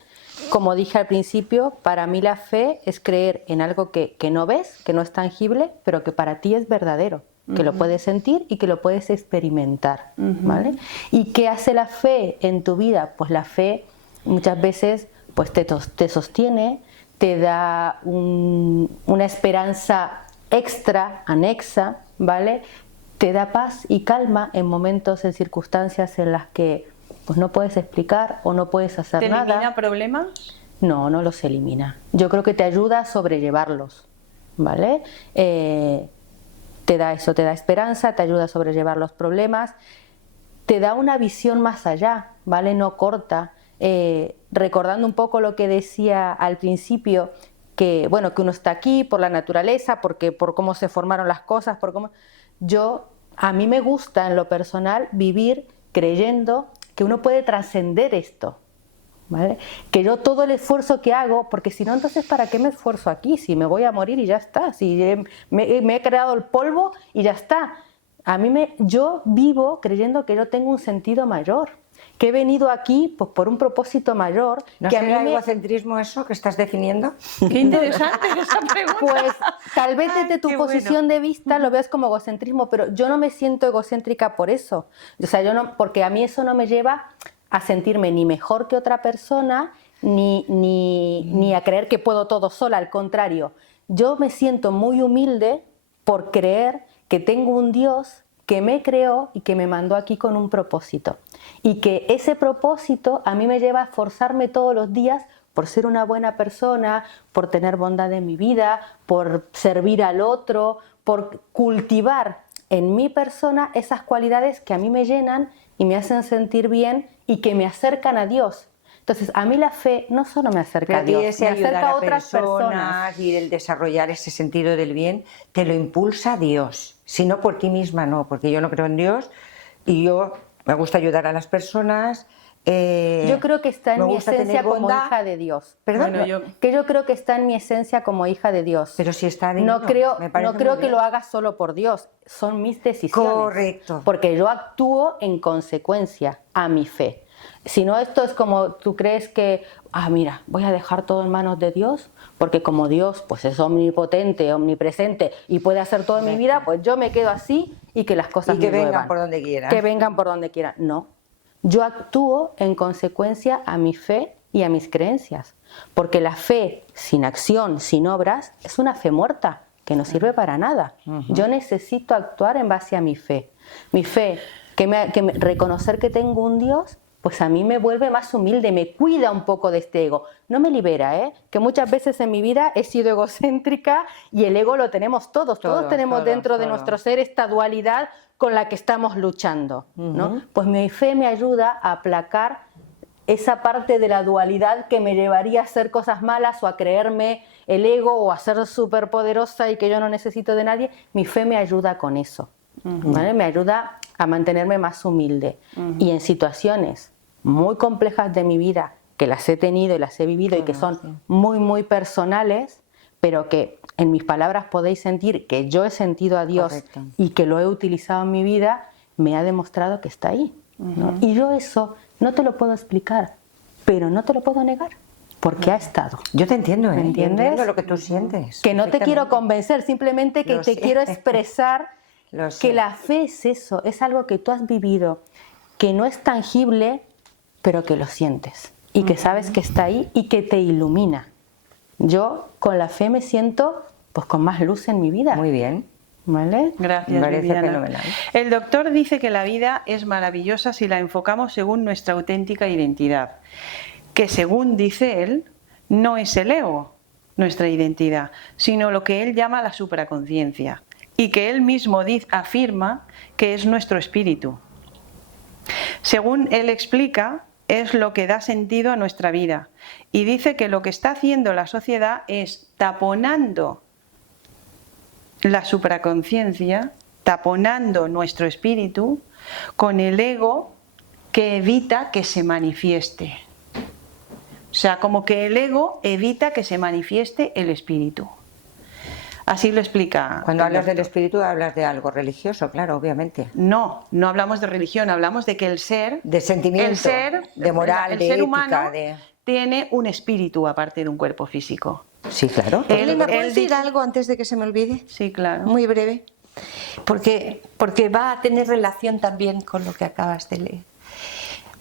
como dije al principio, para mí la fe es creer en algo que no ves, que no es tangible, pero que para ti es verdadero, que lo puedes sentir y que lo puedes experimentar, ¿vale? ¿Y qué hace la fe en tu vida? Pues la fe muchas veces pues te sostiene, te da una esperanza extra, anexa, ¿vale? Te da paz y calma en momentos, en circunstancias en las que pues no puedes explicar o no puedes hacer nada. ¿Te elimina problemas? No, no los elimina. Yo creo que te ayuda a sobrellevarlos, ¿vale? Te da eso, te da esperanza, te ayuda a sobrellevar los problemas, te da una visión más allá, ¿vale? No corta. Recordando un poco lo que decía al principio, que bueno, que uno está aquí por la naturaleza, por cómo se formaron las cosas, a mí me gusta en lo personal vivir creyendo que uno puede trascender esto, ¿vale? Que yo todo el esfuerzo que hago, porque si no, entonces ¿para qué me esfuerzo aquí? Si me voy a morir y ya está, si me he creado el polvo y ya está. Yo vivo creyendo que yo tengo un sentido mayor, que he venido aquí pues, por un propósito mayor. ¿No que será egocentrismo eso que estás definiendo? Qué interesante esa pregunta. Pues tal vez desde tu qué posición de vista lo veas como egocentrismo, pero yo no me siento egocéntrica por eso. O sea, porque a mí eso no me lleva a sentirme ni mejor que otra persona, ni a creer que puedo todo sola, al contrario. Yo me siento muy humilde por creer que tengo un Dios que me creó y que me mandó aquí con un propósito. Y que ese propósito a mí me lleva a esforzarme todos los días por ser una buena persona, por tener bondad en mi vida, por servir al otro, por cultivar en mi persona esas cualidades que a mí me llenan y me hacen sentir bien y que me acercan a Dios. Entonces, a mí la fe no solo me acerca a Dios, me acerca a otras personas. Y el desarrollar ese sentido del bien te lo impulsa Dios. Si no por ti misma, no, porque yo no creo en Dios y yo me gusta ayudar a las personas. Yo creo que está en mi esencia como hija de Dios. ¿Perdón? Bueno, que yo creo que está en mi esencia como hija de Dios. Pero si está divino, no creo que bien. lo haga solo por Dios, son mis decisiones. Correcto. Porque yo actúo en consecuencia a mi fe. Si no, esto es como tú crees que, mira, voy a dejar todo en manos de Dios, porque como Dios pues es omnipotente, omnipresente y puede hacer todo en mi vida, pues yo me quedo así y que las cosas y que me vengan muevan. por donde quieran. Que vengan por donde quieran. No. Yo actúo en consecuencia a mi fe y a mis creencias, porque la fe sin acción, sin obras, es una fe muerta, que no sirve para nada. Yo necesito actuar en base a mi fe. Mi fe, reconocer que tengo un Dios, pues a mí me vuelve más humilde, me cuida un poco de este ego. No me libera, que muchas veces en mi vida he sido egocéntrica y el ego lo tenemos todos. Todos tenemos dentro de nuestro ser esta dualidad con la que estamos luchando, ¿no? Pues mi fe me ayuda a aplacar esa parte de la dualidad que me llevaría a hacer cosas malas o a creerme el ego o a ser súper poderosa y que yo no necesito de nadie. Mi fe me ayuda con eso, ¿vale? Me ayuda a mantenerme más humilde. Y en situaciones muy complejas de mi vida, que las he tenido y las he vivido y que son muy, muy personales, pero que en mis palabras podéis sentir que yo he sentido a Dios. Correcto. Y que lo he utilizado en mi vida, me ha demostrado que está ahí, ¿no? Y yo eso no te lo puedo explicar, pero no te lo puedo negar, porque ha estado. Yo te entiendo, ¿eh? ¿Me entiendes? Yo entiendo lo que tú sientes. Que no te quiero convencer, simplemente que te quiero expresar que la fe es eso, es algo que tú has vivido, que no es tangible, pero que lo sientes y que sabes que está ahí y que te ilumina. Yo con la fe me siento pues con más luz en mi vida. Muy bien. ¿Vale? Gracias, me parece Viviana. fenomenal. El doctor dice que la vida es maravillosa si la enfocamos según nuestra auténtica identidad, que según dice él, no es el ego nuestra identidad, sino lo que él llama la supraconciencia, y que él mismo afirma que es nuestro espíritu. Según él explica, es lo que da sentido a nuestra vida, y dice que lo que está haciendo la sociedad es taponando la supraconciencia, taponando nuestro espíritu con el ego que evita que se manifieste. O sea, como que el ego evita que se manifieste el espíritu. Así lo explica. Cuando hablas del espíritu hablas de algo religioso, claro, obviamente. No, no hablamos de religión, hablamos de que el ser, de sentimiento, de moral, el de ser ética, humano de... tiene un espíritu aparte de un cuerpo físico. Sí, claro. Elena, ¿puedo decir algo antes de que se me olvide? Sí, claro. Muy breve. Porque va a tener relación también con lo que acabas de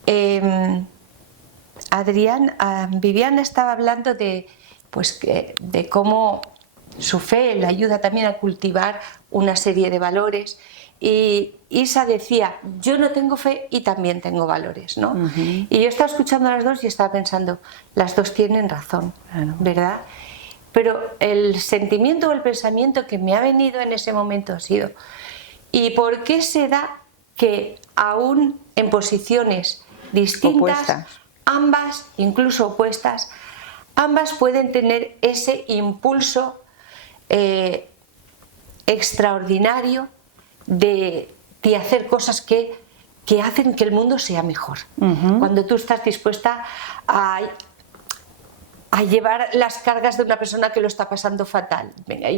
leer. Viviana estaba hablando de cómo su fe le ayuda también a cultivar una serie de valores. Y Isa decía, yo no tengo fe y también tengo valores, ¿no? Y yo estaba escuchando a las dos y estaba pensando, las dos tienen razón, ¿verdad? Pero el sentimiento o el pensamiento que me ha venido en ese momento ha sido, ¿y por qué se da que aún en posiciones distintas, opuestas, ambas, incluso opuestas, ambas pueden tener ese impulso extraordinario de hacer cosas que hacen que el mundo sea mejor? Cuando tú estás dispuesta a llevar las cargas de una persona que lo está pasando fatal. Venga,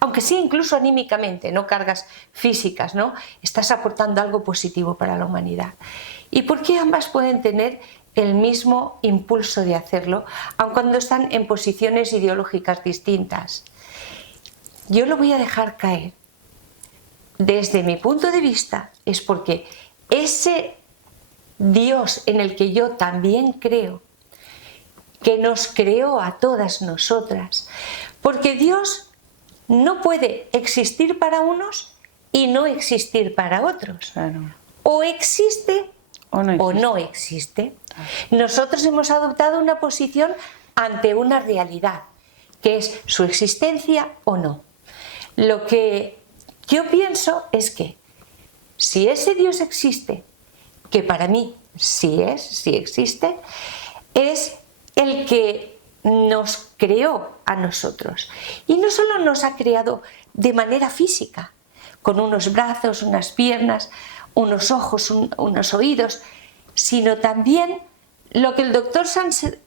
aunque sí, incluso anímicamente, no cargas físicas, ¿no? Estás aportando algo positivo para la humanidad. ¿Y por qué ambas pueden tener el mismo impulso de hacerlo, aun cuando están en posiciones ideológicas distintas? Yo lo voy a dejar caer. Desde mi punto de vista, es porque ese Dios en el que yo también creo, que nos creó a todas nosotras, porque Dios no puede existir para unos y no existir para otros. Claro. O existe o no existe. Nosotros hemos adoptado una posición ante una realidad, que es su existencia o no. Lo que yo pienso es que si ese Dios existe, que para mí sí existe, es el que nos creó a nosotros. Y no solo nos ha creado de manera física, con unos brazos, unas piernas, unos ojos, unos oídos, sino también lo que el doctor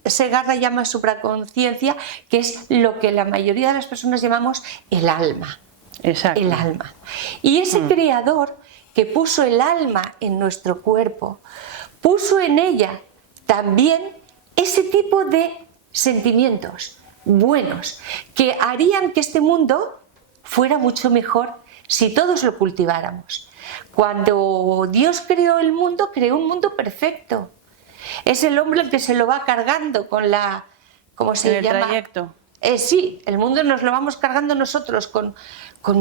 Segarra llama supraconciencia, que es lo que la mayoría de las personas llamamos el alma. Exacto. El alma. Y ese creador que puso el alma en nuestro cuerpo, puso en ella también ese tipo de sentimientos buenos que harían que este mundo fuera mucho mejor si todos lo cultiváramos. Cuando Dios creó el mundo, creó un mundo perfecto. Es el hombre el que se lo va cargando con la... ¿Cómo se llama? El trayecto. Sí, el mundo nos lo vamos cargando nosotros con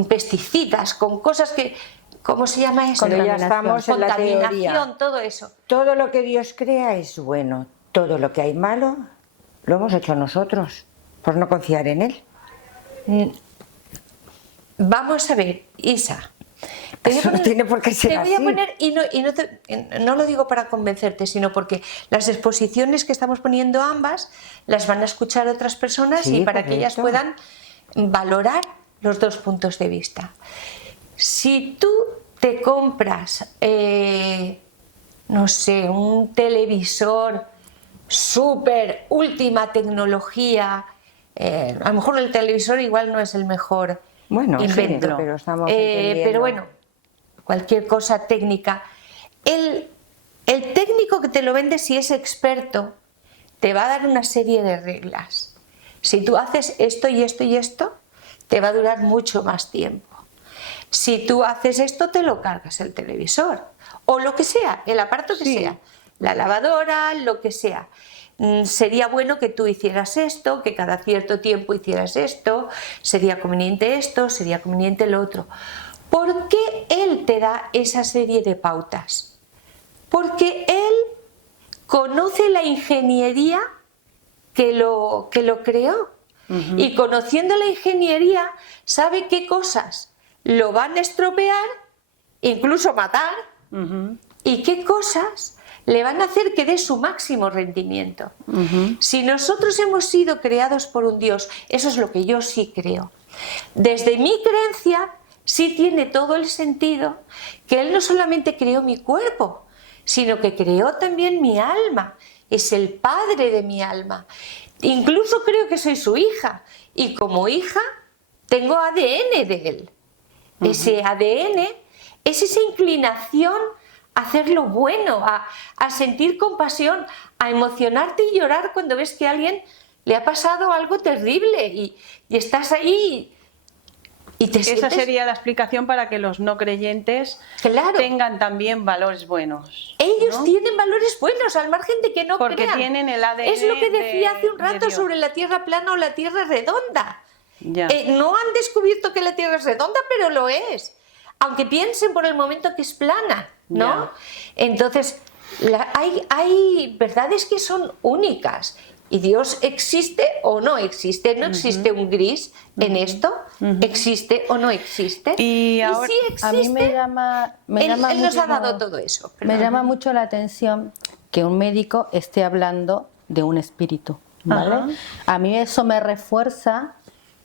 pesticidas, con cosas que... ¿Cómo se llama eso? Cuando ya estamos en la teoría. Contaminación, todo eso. Todo lo que Dios crea es bueno. Todo lo que hay malo lo hemos hecho nosotros, por no confiar en Él. Vamos a ver, Isa. Eso no tiene por qué ser te voy a así. poner, y no lo digo para convencerte, sino porque las exposiciones que estamos poniendo ambas las van a escuchar otras personas, Sí, y para que ellas correcto. puedan valorar los dos puntos de vista. Si tú te compras, no sé, un televisor súper última tecnología, a lo mejor el televisor igual no es el mejor Bueno, invento, sí, pero estamos entendiendo. pero bueno, cualquier cosa técnica. El técnico que te lo vende, si es experto, te va a dar una serie de reglas. Si tú haces esto y esto y esto, te va a durar mucho más tiempo. Si tú haces esto, te lo cargas el televisor, o lo que sea, el aparato que sea, la lavadora, lo que sea. Sería bueno que tú hicieras esto, que cada cierto tiempo hicieras esto, sería conveniente esto, sería conveniente lo otro. ¿Por qué él te da esa serie de pautas? Porque él conoce la ingeniería que lo creó. Y conociendo la ingeniería, sabe qué cosas lo van a estropear, incluso matar, y qué cosas le van a hacer que dé su máximo rendimiento. Si nosotros hemos sido creados por un Dios, eso es lo que yo sí creo. Desde mi creencia, sí tiene todo el sentido que Él no solamente creó mi cuerpo, sino que creó también mi alma es el padre de mi alma. Incluso creo que soy su hija y como hija tengo ADN de él. Ese ADN es esa inclinación a hacer lo bueno, a sentir compasión, a emocionarte y llorar cuando ves que a alguien le ha pasado algo terrible y estás ahí y te sientes... Esa sería la explicación para que los no creyentes tengan también valores buenos. Ellos tienen valores buenos, al margen de que no porque crean. Tienen el ADN. Es lo que decía hace un rato sobre la Tierra plana o la Tierra redonda. No han descubierto que la Tierra es redonda, pero lo es. Aunque piensen por el momento que es plana, ¿no? Entonces, hay verdades que son únicas. ¿Y Dios existe o no existe? ¿No existe un gris en esto? ¿Existe o no existe? Y si existe, a mí me llama él nos ha dado todo eso. Me llama mucho la atención que un médico esté hablando de un espíritu, ¿vale? A mí eso me refuerza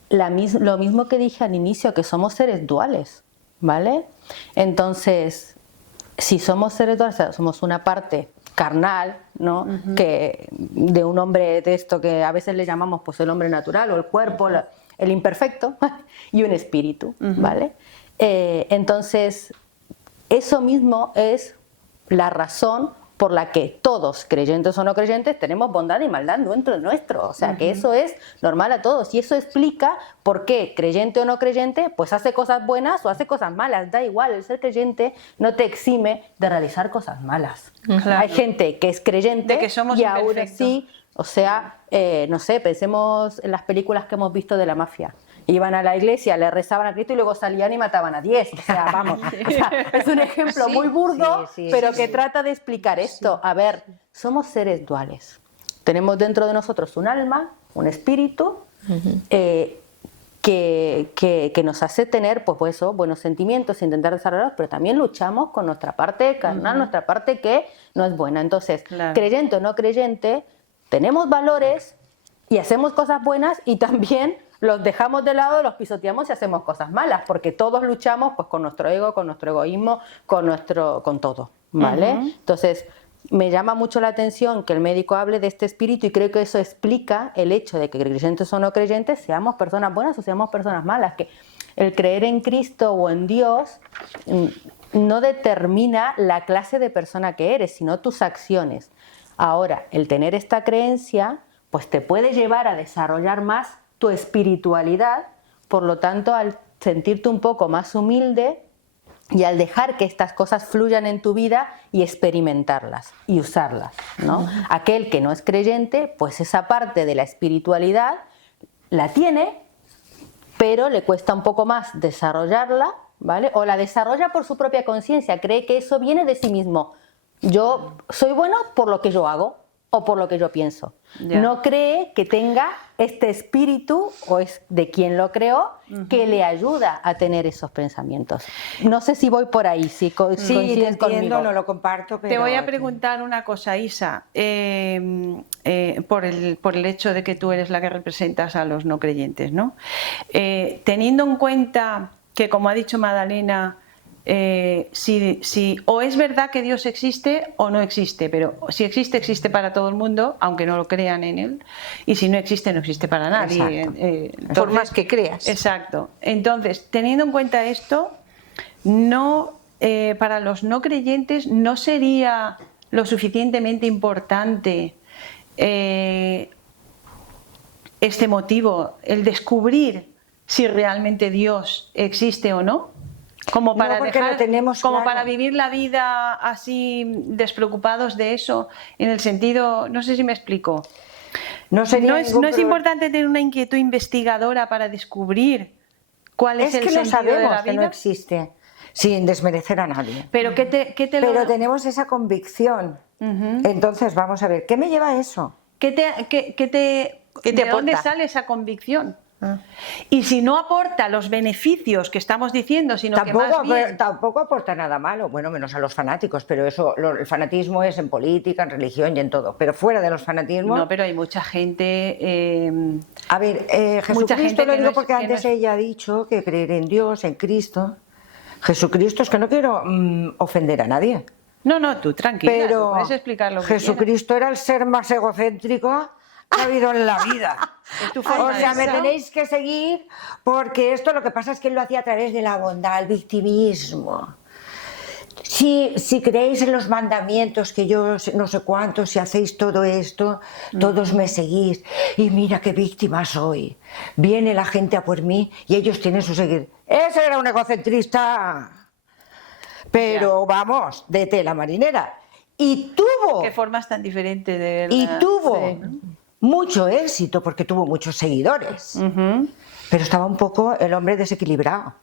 lo mismo que dije al inicio, que somos seres duales, ¿vale? Entonces, si somos seres duales, o sea, somos una parte carnal, ¿no? Que de un hombre de esto que a veces le llamamos pues el hombre natural o el cuerpo, el imperfecto, y un espíritu, ¿vale? Entonces, eso mismo es la razón por la que todos, creyentes o no creyentes, tenemos bondad y maldad dentro de nuestro. O sea, que eso es normal a todos. Y eso explica por qué, creyente o no creyente, pues hace cosas buenas o hace cosas malas. Da igual, el ser creyente no te exime de realizar cosas malas. Hay gente que es creyente que somos y aún así, o sea, no sé, pensemos en las películas que hemos visto de la mafia. Iban a la iglesia, le rezaban a Cristo y luego salían y mataban a 10. O sea, vamos, o sea, es un ejemplo muy burdo, pero que trata de explicar esto. A ver, somos seres duales. Tenemos dentro de nosotros un alma, un espíritu, que nos hace tener, pues eso, buenos sentimientos, intentar desarrollarlos, pero también luchamos con nuestra parte carnal, nuestra parte que no es buena. Entonces, creyente o no creyente, tenemos valores y hacemos cosas buenas y también los dejamos de lado, los pisoteamos y hacemos cosas malas, porque todos luchamos pues con nuestro ego, con nuestro egoísmo, con todo, ¿vale? Entonces, me llama mucho la atención que el médico hable de este espíritu y creo que eso explica el hecho de que creyentes o no creyentes seamos personas buenas o seamos personas malas, que el creer en Cristo o en Dios no determina la clase de persona que eres, sino tus acciones. Ahora, el tener esta creencia pues te puede llevar a desarrollar más tu espiritualidad, por lo tanto, al sentirte un poco más humilde y al dejar que estas cosas fluyan en tu vida y experimentarlas y usarlas, ¿no? Aquel que no es creyente, pues esa parte de la espiritualidad la tiene, pero le cuesta un poco más desarrollarla, ¿vale? O la desarrolla por su propia conciencia, cree que eso viene de sí mismo. Yo soy bueno por lo que yo hago o por lo que yo pienso. No cree que tenga este espíritu, o es de quien lo creó, que le ayuda a tener esos pensamientos. No sé si voy por ahí, si coincides conmigo. No lo comparto, pero... Te voy a preguntar una cosa, Isa, por el hecho de que tú eres la que representas a los no creyentes, ¿no? Teniendo en cuenta que, como ha dicho Madalena, si o es verdad que Dios existe o no existe, pero si existe, existe para todo el mundo, aunque no lo crean en él, y si no existe, no existe para nadie. Entonces, por más que creas. Exacto. Entonces, teniendo en cuenta esto, para los no creyentes no sería lo suficientemente importante este motivo, el descubrir si realmente Dios existe o no. Como para para vivir la vida así despreocupados de eso, en el sentido, no sé si me explico. No es importante tener una inquietud investigadora para descubrir cuál es el sentido de la vida. Es que lo sabemos que no existe, sin desmerecer a nadie. Pero Pero tenemos esa convicción. Entonces, vamos a ver, ¿qué me lleva a eso? ¿De dónde sale esa convicción? Y si no aporta los beneficios que estamos diciendo, sino tampoco, que más bien... Tampoco aporta nada malo, bueno, menos a los fanáticos, pero eso, el fanatismo es en política, en religión y en todo, pero fuera de los fanatismos... No, pero hay mucha gente... A ver, Jesucristo, lo digo porque antes ella ha dicho que creer en Dios, en Cristo. Jesucristo, es que no quiero ofender a nadie. No, tú tranquila, tú Pero puedes explicar lo que Jesucristo era el ser más egocéntrico que ha habido en la vida. Es tu forma O sea, de me ser. tenéis que seguir porque esto lo que pasa es que él lo hacía a través de la bondad, el victimismo. Si creéis en los mandamientos, que yo no sé cuántos, si hacéis todo esto, todos me seguís. Y mira qué víctima soy. Viene la gente a por mí y ellos tienen su seguir. Ese era un egocentrista. Pero vamos, de tela marinera. Y tuvo, Qué formas tan diferentes de verdad. y tuvo Sí. mucho éxito porque tuvo muchos seguidores. Ujú. Pero estaba un poco el hombre desequilibrado.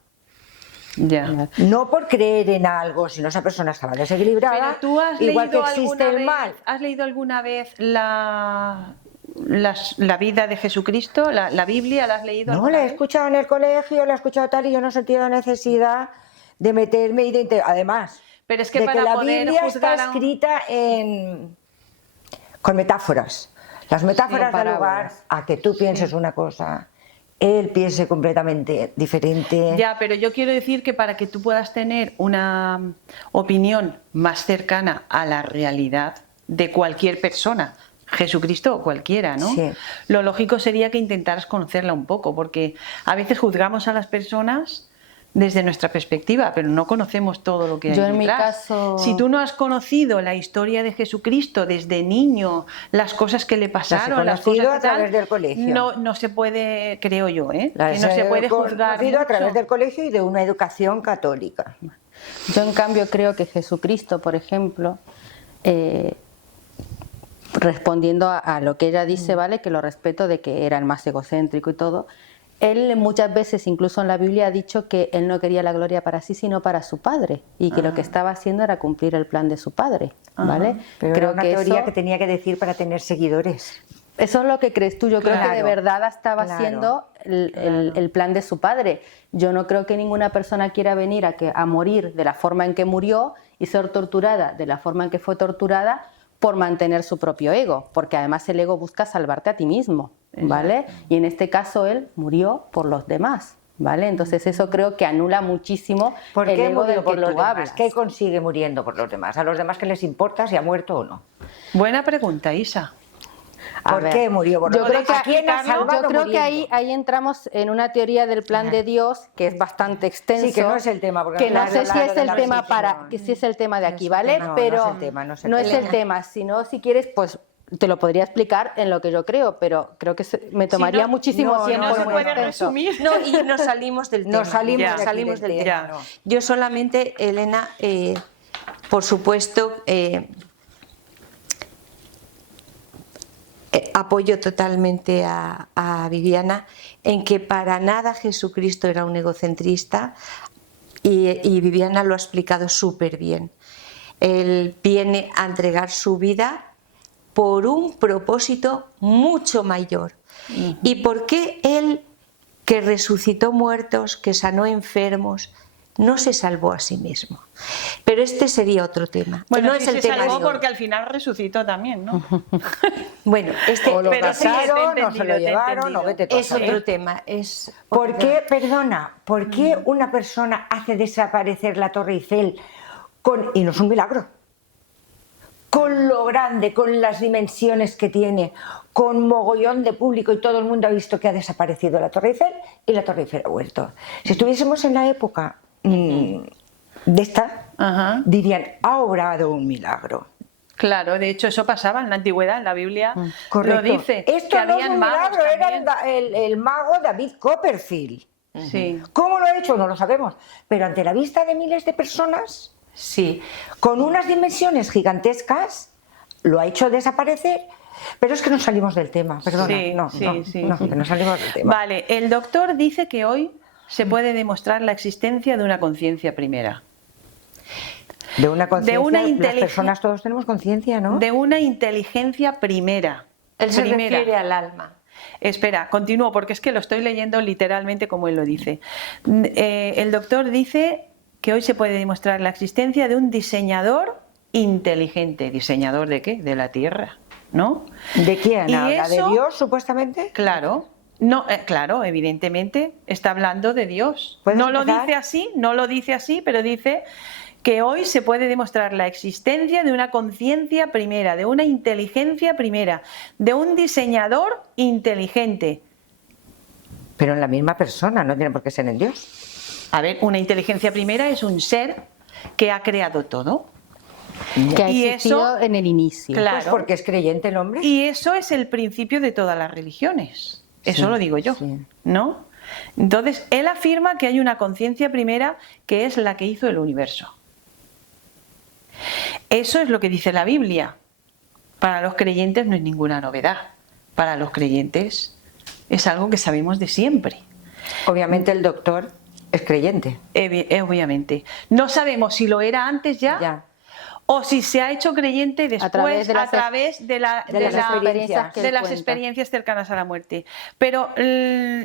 Ya. No por creer en algo, sino esa persona estaba desequilibrada. Pero tú has igual que leído existe alguna el vez, mal. ¿has leído alguna vez la vida de Jesucristo? ¿La Biblia la has leído? No, alguna la he vez? escuchado en el colegio, la he escuchado tal y yo no he sentido necesidad de meterme y de... Además, Pero es que de para que la poder Biblia está juzgar a un- escrita con metáforas. Las metáforas con dan lugar parábolas. a que tú pienses una cosa, él piense completamente diferente. Ya, pero yo quiero decir que para que tú puedas tener una opinión más cercana a la realidad de cualquier persona, Jesucristo o cualquiera, ¿no? Sí. Lo lógico sería que intentaras conocerla un poco, porque a veces juzgamos a las personas desde nuestra perspectiva, pero no conocemos todo lo que hay Yo en mi detrás. caso- Si tú no has conocido la historia de Jesucristo desde niño, las cosas que le pasaron, las conocido cosas que a través tal, del colegio. no se puede, creo yo, que Las no se he puede juzgar conocido a través mucho. del colegio y de una educación católica. Yo en cambio creo que Jesucristo, por ejemplo, respondiendo a lo que ella dice, ¿vale? Que lo respeto de que era el más egocéntrico y todo. Él muchas veces, incluso en la Biblia, ha dicho que él no quería la gloria para sí, sino para su padre, y que lo que estaba haciendo era cumplir el plan de su padre, ¿vale? Pero era una teoría que tenía que decir para tener seguidores. Eso es lo que crees tú. Yo creo que de Claro, verdad estaba claro, haciendo el plan de su padre. Yo no creo que ninguna persona quiera venir a morir de la forma en que murió y ser torturada de la forma en que fue torturada por mantener su propio ego, porque además el ego busca salvarte a ti mismo, ¿vale? Y en este caso él murió por los demás, ¿vale? Entonces eso creo que anula muchísimo ¿Por el qué ego murió del por que los tú demás? hablas. ¿Qué consigue muriendo por los demás? ¿A los demás qué les importa si ha muerto o no? Buena pregunta, Isa. A ¿Por ver, qué murió por los yo creo demás? que, ¿A quién ha salvado yo creo que muriendo? ahí entramos en una teoría del plan de Dios que es bastante extenso. Sí, que no es el tema, porque que no claro, sé si hablando es de el la tema religión. que si es el tema de No es aquí, el ¿vale? tema, no, Pero no es el tema, no es el no es tema. el tema. Si no, si quieres, pues te lo podría explicar en lo que yo creo, pero creo que me tomaría no, muchísimo no, tiempo. no y se muy puede extenso. resumir. No, y nos salimos del tema. Nos salimos Ya. de aquí salimos del del tema. tema. Yo solamente, Elena, por supuesto, apoyo totalmente a Viviana en que para nada Jesucristo era un egocentrista y Viviana lo ha explicado súper bien. Él viene a entregar su vida por un propósito mucho mayor. ¿Y por qué él, que resucitó muertos, que sanó enfermos, no se salvó a sí mismo? Pero este sería otro tema. que Bueno, no sí es el se tema salvó de hoy. porque al final resucitó también, ¿no? Bueno, O lo pero sí, te he casaron, o se entendido, lo te he llevaron, entendido. o vete tú a es saber. otro tema. Es ¿Por otro qué, tema. perdona, por qué una persona hace desaparecer la Torre Eiffel y no es un milagro? Con lo grande, con las dimensiones que tiene, con mogollón de público y todo el mundo ha visto que ha desaparecido la Torre Eiffel y la Torre Eiffel ha vuelto. Si estuviésemos en la época de esta, Ajá. dirían, ha obrado un milagro. Claro, de hecho eso pasaba en la antigüedad, en la Biblia Correcto. lo dice. Esto que no es habían un magos milagro, era también. el mago David Copperfield. Sí. ¿Cómo lo ha hecho? No lo sabemos. Pero ante la vista de miles de personas, Sí. con unas dimensiones gigantescas, lo ha hecho desaparecer. Pero es que nos salimos del tema, perdona. Sí, no, sí, no, sí. no, que nos salimos del tema. Vale, el doctor dice que hoy se puede demostrar la existencia de una conciencia primera. De una conciencia, una las inteligencia- personas todos tenemos conciencia, ¿no? De una inteligencia primera. Él se Primera. refiere al alma. Espera, continúo porque es que lo estoy leyendo literalmente como él lo dice. El doctor dice que hoy se puede demostrar la existencia de un diseñador inteligente. ¿Diseñador de qué? De la Tierra, ¿no? ¿De quién Y habla? ¿De eso- Dios, supuestamente? Claro. No, claro, evidentemente está hablando de Dios. ¿Puedes No lo empezar? dice así, no lo dice así, pero dice que hoy se puede demostrar la existencia de una conciencia primera, de una inteligencia primera, de un diseñador inteligente. Pero en la misma persona, no tiene por qué ser en Dios. A ver, una inteligencia primera es un ser que ha creado todo. Que ha Y existido eso, en el inicio. claro. Pues porque es creyente el hombre. Y eso es el principio de todas las religiones. Eso Sí, lo digo yo, sí. ¿no? Entonces, él afirma que hay una conciencia primera que es la que hizo el universo. Eso es lo que dice la Biblia. Para los creyentes no es ninguna novedad. Para los creyentes es algo que sabemos de siempre. Obviamente el doctor es creyente. Obviamente. No sabemos si lo era antes ya. O si se ha hecho creyente después a través de las experiencias cercanas a la muerte. Pero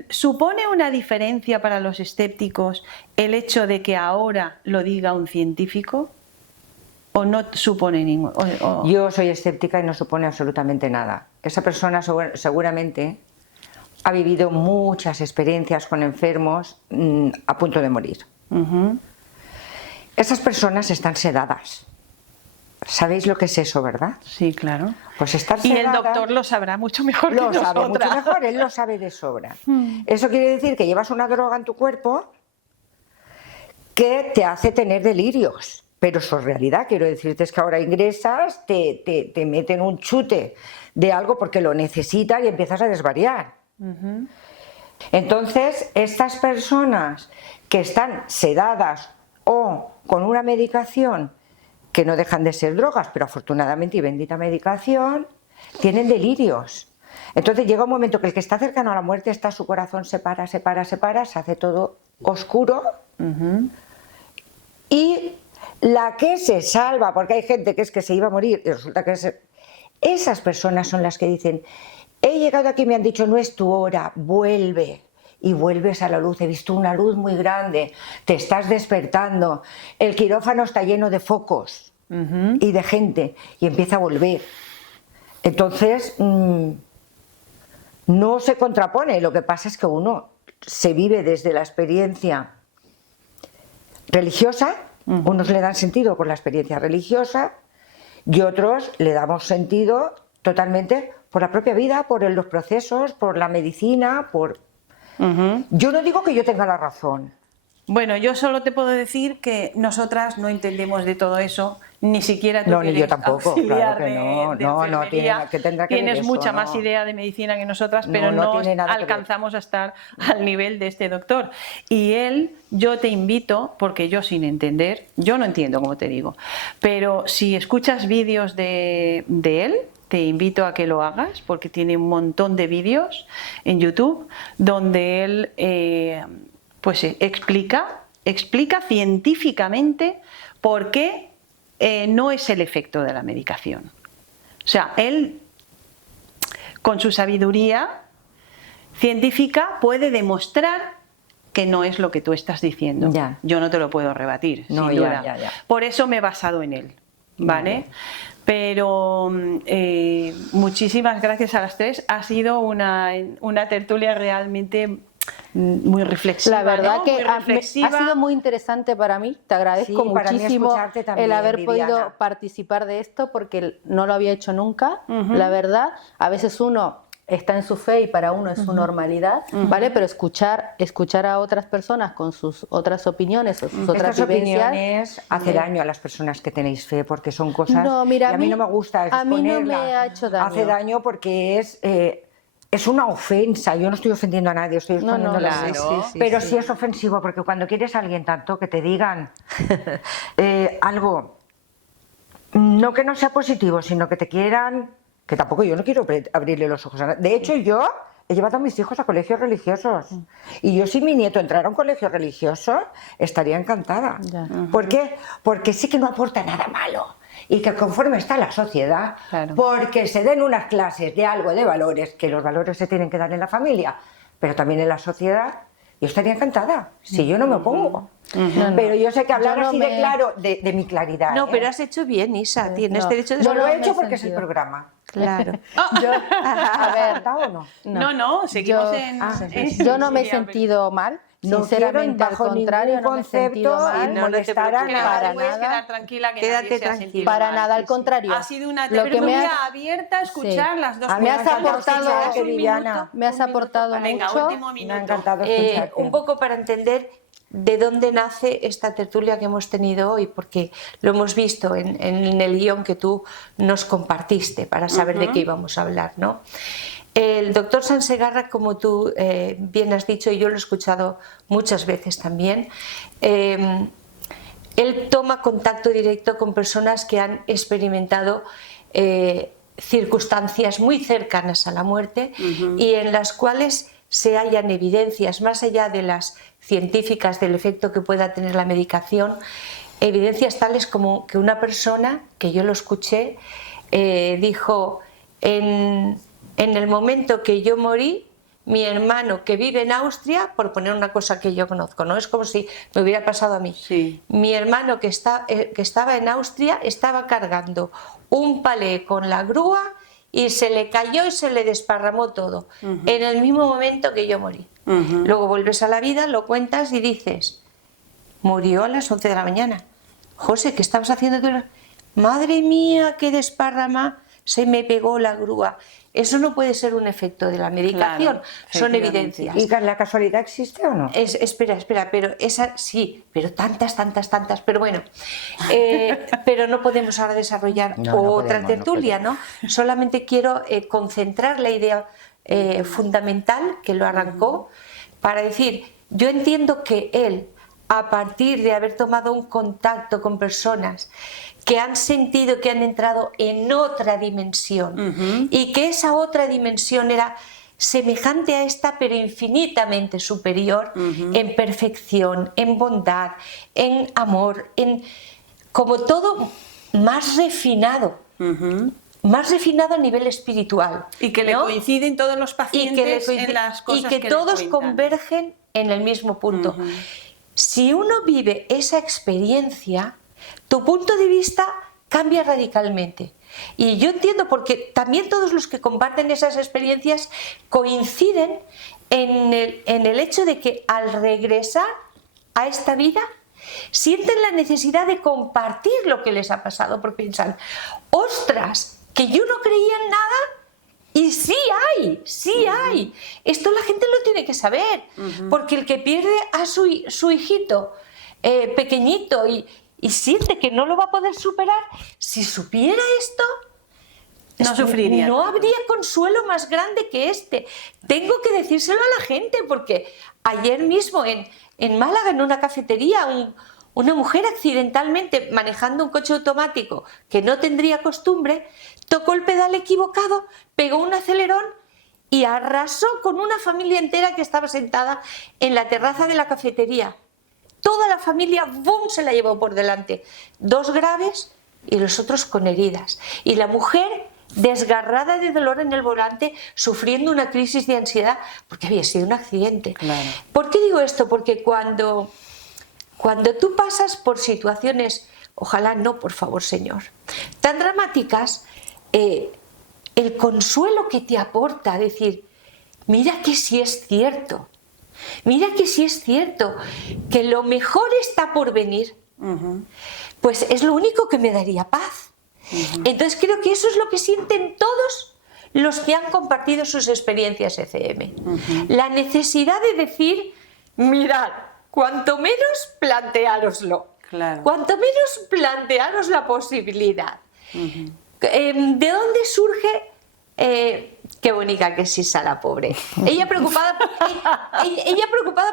¿supone una diferencia para los escépticos el hecho de que ahora lo diga un científico? ¿O no supone ningún...? Yo soy escéptica y no supone absolutamente nada. Esa persona seguramente ha vivido muchas experiencias con enfermos a punto de morir. Esas personas están sedadas. ¿Sabéis lo que es eso, verdad? Sí, claro. Pues estar Y sedada, el doctor lo sabrá mucho mejor que lo nosotras. sabe mucho mejor, él lo sabe de sobra. Eso quiere decir que llevas una droga en tu cuerpo que te hace tener delirios. Pero su realidad, quiero decirte, es que ahora ingresas, te meten un chute de algo porque lo necesitas y empiezas a desvariar. Entonces, estas personas que están sedadas o con una medicación que no dejan de ser drogas, pero afortunadamente y bendita medicación, tienen delirios. Entonces llega un momento que el que está cercano a la muerte está, su corazón se para, se hace todo oscuro. Y la que se salva, porque hay gente que es que se iba a morir y resulta que esas personas son las que dicen: he llegado aquí, me han dicho, no es tu hora, vuelve. Y vuelves a la luz, he visto una luz muy grande, te estás despertando, el quirófano está lleno de focos y de gente, y empieza a volver. Entonces, no se contrapone, lo que pasa es que uno se vive desde la experiencia religiosa, unos le dan sentido por la experiencia religiosa y otros le damos sentido totalmente por la propia vida, por los procesos, por la medicina, por... Yo no digo que yo tenga la razón. Bueno, yo solo te puedo decir que nosotras no entendemos de todo eso, ni siquiera tú, No, que ni yo eres tampoco, auxiliar claro que no, de no, enfermería, que tendrá que ver tienes eso, mucha no. más idea de medicina que nosotras, pero no no tiene nada que ver. alcanzamos a estar al nivel de este doctor. Y él, yo te invito, porque yo sin entender, yo no entiendo, como te digo, pero si escuchas vídeos de él, te invito a que lo hagas, porque tiene un montón de vídeos en YouTube donde él pues explica científicamente por qué no es el efecto de la medicación. O sea, él, con su sabiduría científica, puede demostrar que no es lo que tú estás diciendo. Ya. Yo no te lo puedo rebatir, No, sin duda. ya. Por eso me he basado en él, ¿vale? Pero muchísimas gracias a las tres. Ha sido una tertulia realmente muy reflexiva. La verdad, ¿no? que Muy ha reflexiva. sido muy interesante para mí. Te agradezco Sí, para mí muchísimo escucharte también, el haber Viviana. podido participar de esto, porque no lo había hecho nunca, la verdad. A veces uno está en su fe y para uno es su normalidad, ¿vale? Pero escuchar a otras personas con sus otras opiniones o sus otras Estas vivencias... opiniones hace daño a las personas que tenéis fe, porque son cosas No, mira, que a mí no me gusta a mí no me exponerlas. ha hecho daño. Hace daño porque es una ofensa. Yo no estoy ofendiendo a nadie, estoy exponiendo la claro. ley. Pero sí es ofensivo, porque cuando quieres a alguien tanto, que te digan algo, no que no sea positivo, sino que te quieran... Que tampoco yo no quiero abrirle los ojos a nadie. De hecho, yo he llevado a mis hijos a colegios religiosos. Y yo, si mi nieto entrara a un colegio religioso, estaría encantada. Ya. ¿Por qué? Porque sí que no aporta nada malo. Y que conforme está la sociedad, Claro. porque se den unas clases de algo de valores, que los valores se tienen que dar en la familia, pero también en la sociedad, yo estaría encantada, si yo no me opongo. Pero yo sé que hablar Yo no así de me- claro, de mi claridad. No, pero has hecho bien, Isa. Tienes No. derecho de Yo lo no he me hecho he porque es el sentido. programa. Claro. A ver, ¿Verdad o no? No, seguimos Yo- en... yo no me he sí, sentido mal. no Sinceramente, quiero al bajo contrario, ningún no me he sentido concepto mal. y No, no te molestar a preocupes, nadie. puedes nada. quedar tranquila que Quédate nadie se ha tranquila. sentido Para mal. nada, al contrario. Ha sido una Lo que me tertulia has- abierta a escuchar Sí. las dos A mí me ha puntos de encantado vista. aportado- escucharte, Un Viviana. minuto, Me has un minuto aportado para- Venga, mucho. último Me ha minuto. encantado escucharte. Un poco para entender de dónde nace esta tertulia que hemos tenido hoy, porque lo hemos visto en el guión que tú nos compartiste para saber de qué íbamos a hablar, ¿no? El doctor Sansegarra, como tú bien has dicho, y yo lo he escuchado muchas veces también, él toma contacto directo con personas que han experimentado circunstancias muy cercanas a la muerte y en las cuales se hallan evidencias, más allá de las científicas del efecto que pueda tener la medicación, evidencias tales como que una persona, que yo lo escuché, dijo, en el momento que yo morí, mi hermano que vive en Austria, por poner una cosa que yo conozco, ¿no? Es como si me hubiera pasado a mí. Sí. Mi hermano que estaba en Austria estaba cargando un palé con la grúa y se le cayó y se le desparramó todo, en el mismo momento que yo morí. Luego vuelves a la vida, lo cuentas y dices, murió a las 11 de la mañana. José, ¿qué estabas haciendo tú? Madre mía, qué desparrama, se me pegó la grúa. Eso no puede ser un efecto de la medicación, Claro, son efectivamente. evidencias. ¿Y la casualidad existe o no? Espera, pero esa sí, pero tantas, pero bueno, pero no podemos ahora desarrollar No, no otra podemos, tertulia, ¿no? Solamente quiero concentrar la idea fundamental que lo arrancó para decir, yo entiendo que él, a partir de haber tomado un contacto con personas que han sentido que han entrado en otra dimensión y que esa otra dimensión era semejante a esta pero infinitamente superior en perfección, en bondad, en amor, en como todo más refinado. Más refinado a nivel espiritual. Y que le ¿no? coinciden todos los Y pacientes que, en las cosas y que le todos cuentan. convergen en el mismo punto. Si uno vive esa experiencia, tu punto de vista cambia radicalmente. Y yo entiendo porque también todos los que comparten esas experiencias coinciden en el hecho de que al regresar a esta vida sienten la necesidad de compartir lo que les ha pasado, porque piensan, ostras, que yo no creía en nada y sí hay. Esto la gente lo tiene que saber, porque el que pierde a su hijito pequeñito y siente que no lo va a poder superar, si supiera esto, No sufriría no tanto. habría consuelo más grande que este. Tengo que decírselo a la gente, porque ayer mismo en Málaga, en una cafetería, una mujer accidentalmente manejando un coche automático que no tendría costumbre, tocó el pedal equivocado, pegó un acelerón y arrasó con una familia entera que estaba sentada en la terraza de la cafetería. Toda la familia, ¡bum!, se la llevó por delante. 2 graves y los otros con heridas. Y la mujer desgarrada de dolor en el volante, sufriendo una crisis de ansiedad porque había sido un accidente. Claro. ¿Por qué digo esto? Porque cuando tú pasas por situaciones, ojalá no, por favor, Señor, tan dramáticas, el consuelo que te aporta, decir, mira que sí es cierto, que lo mejor está por venir, pues es lo único que me daría paz. Entonces creo que eso es lo que sienten todos los que han compartido sus experiencias ECM. La necesidad de decir, mirad, cuanto menos planteároslo, Claro. cuanto menos plantearos la posibilidad. ¿De dónde surge? Qué bonita que es Isa, la pobre. Ella preocupada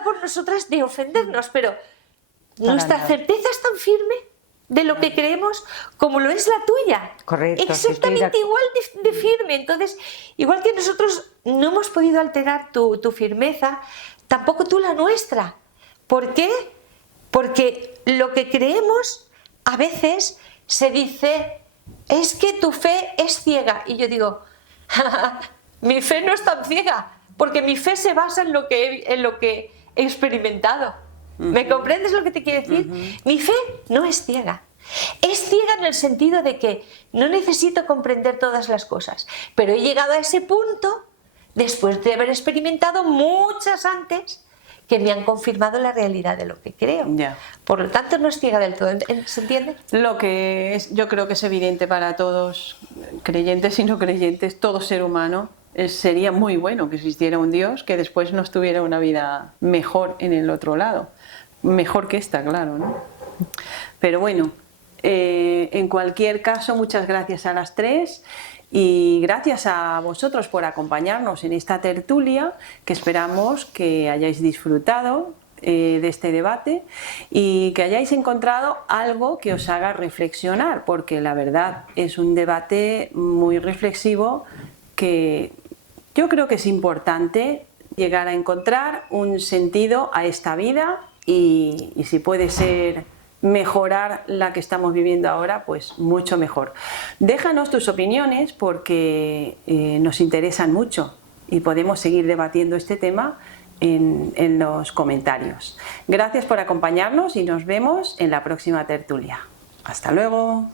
por nosotras de ofendernos, pero nuestra nada. certeza es tan firme de lo que creemos como lo es la tuya. Correcto, sí, estoy Exactamente de- igual de firme. Entonces, igual que nosotros no hemos podido alterar tu firmeza, tampoco tú la nuestra. ¿Por qué? Porque lo que creemos a veces se dice, es que tu fe es ciega. Y yo digo, mi fe no es tan ciega, porque mi fe se basa en lo que he experimentado. ¿Me comprendes lo que te quiero decir? Mi fe no es ciega. Es ciega en el sentido de que no necesito comprender todas las cosas, pero he llegado a ese punto después de haber experimentado muchas antes que me han confirmado la realidad de lo que creo. Ya. Por lo tanto, no es ciega del todo, ¿se entiende? Lo que es, yo creo que es evidente para todos, creyentes y no creyentes, todo ser humano, sería muy bueno que existiera un Dios que después nos tuviera una vida mejor en el otro lado. Mejor que esta, claro, ¿no? Pero bueno, en cualquier caso, muchas gracias a las tres. Y gracias a vosotros por acompañarnos en esta tertulia, que esperamos que hayáis disfrutado de este debate y que hayáis encontrado algo que os haga reflexionar, porque la verdad es un debate muy reflexivo que yo creo que es importante llegar a encontrar un sentido a esta vida y si puede ser mejorar la que estamos viviendo ahora, pues mucho mejor. Déjanos tus opiniones porque nos interesan mucho y podemos seguir debatiendo este tema en los comentarios. Gracias por acompañarnos y nos vemos en la próxima tertulia. Hasta luego.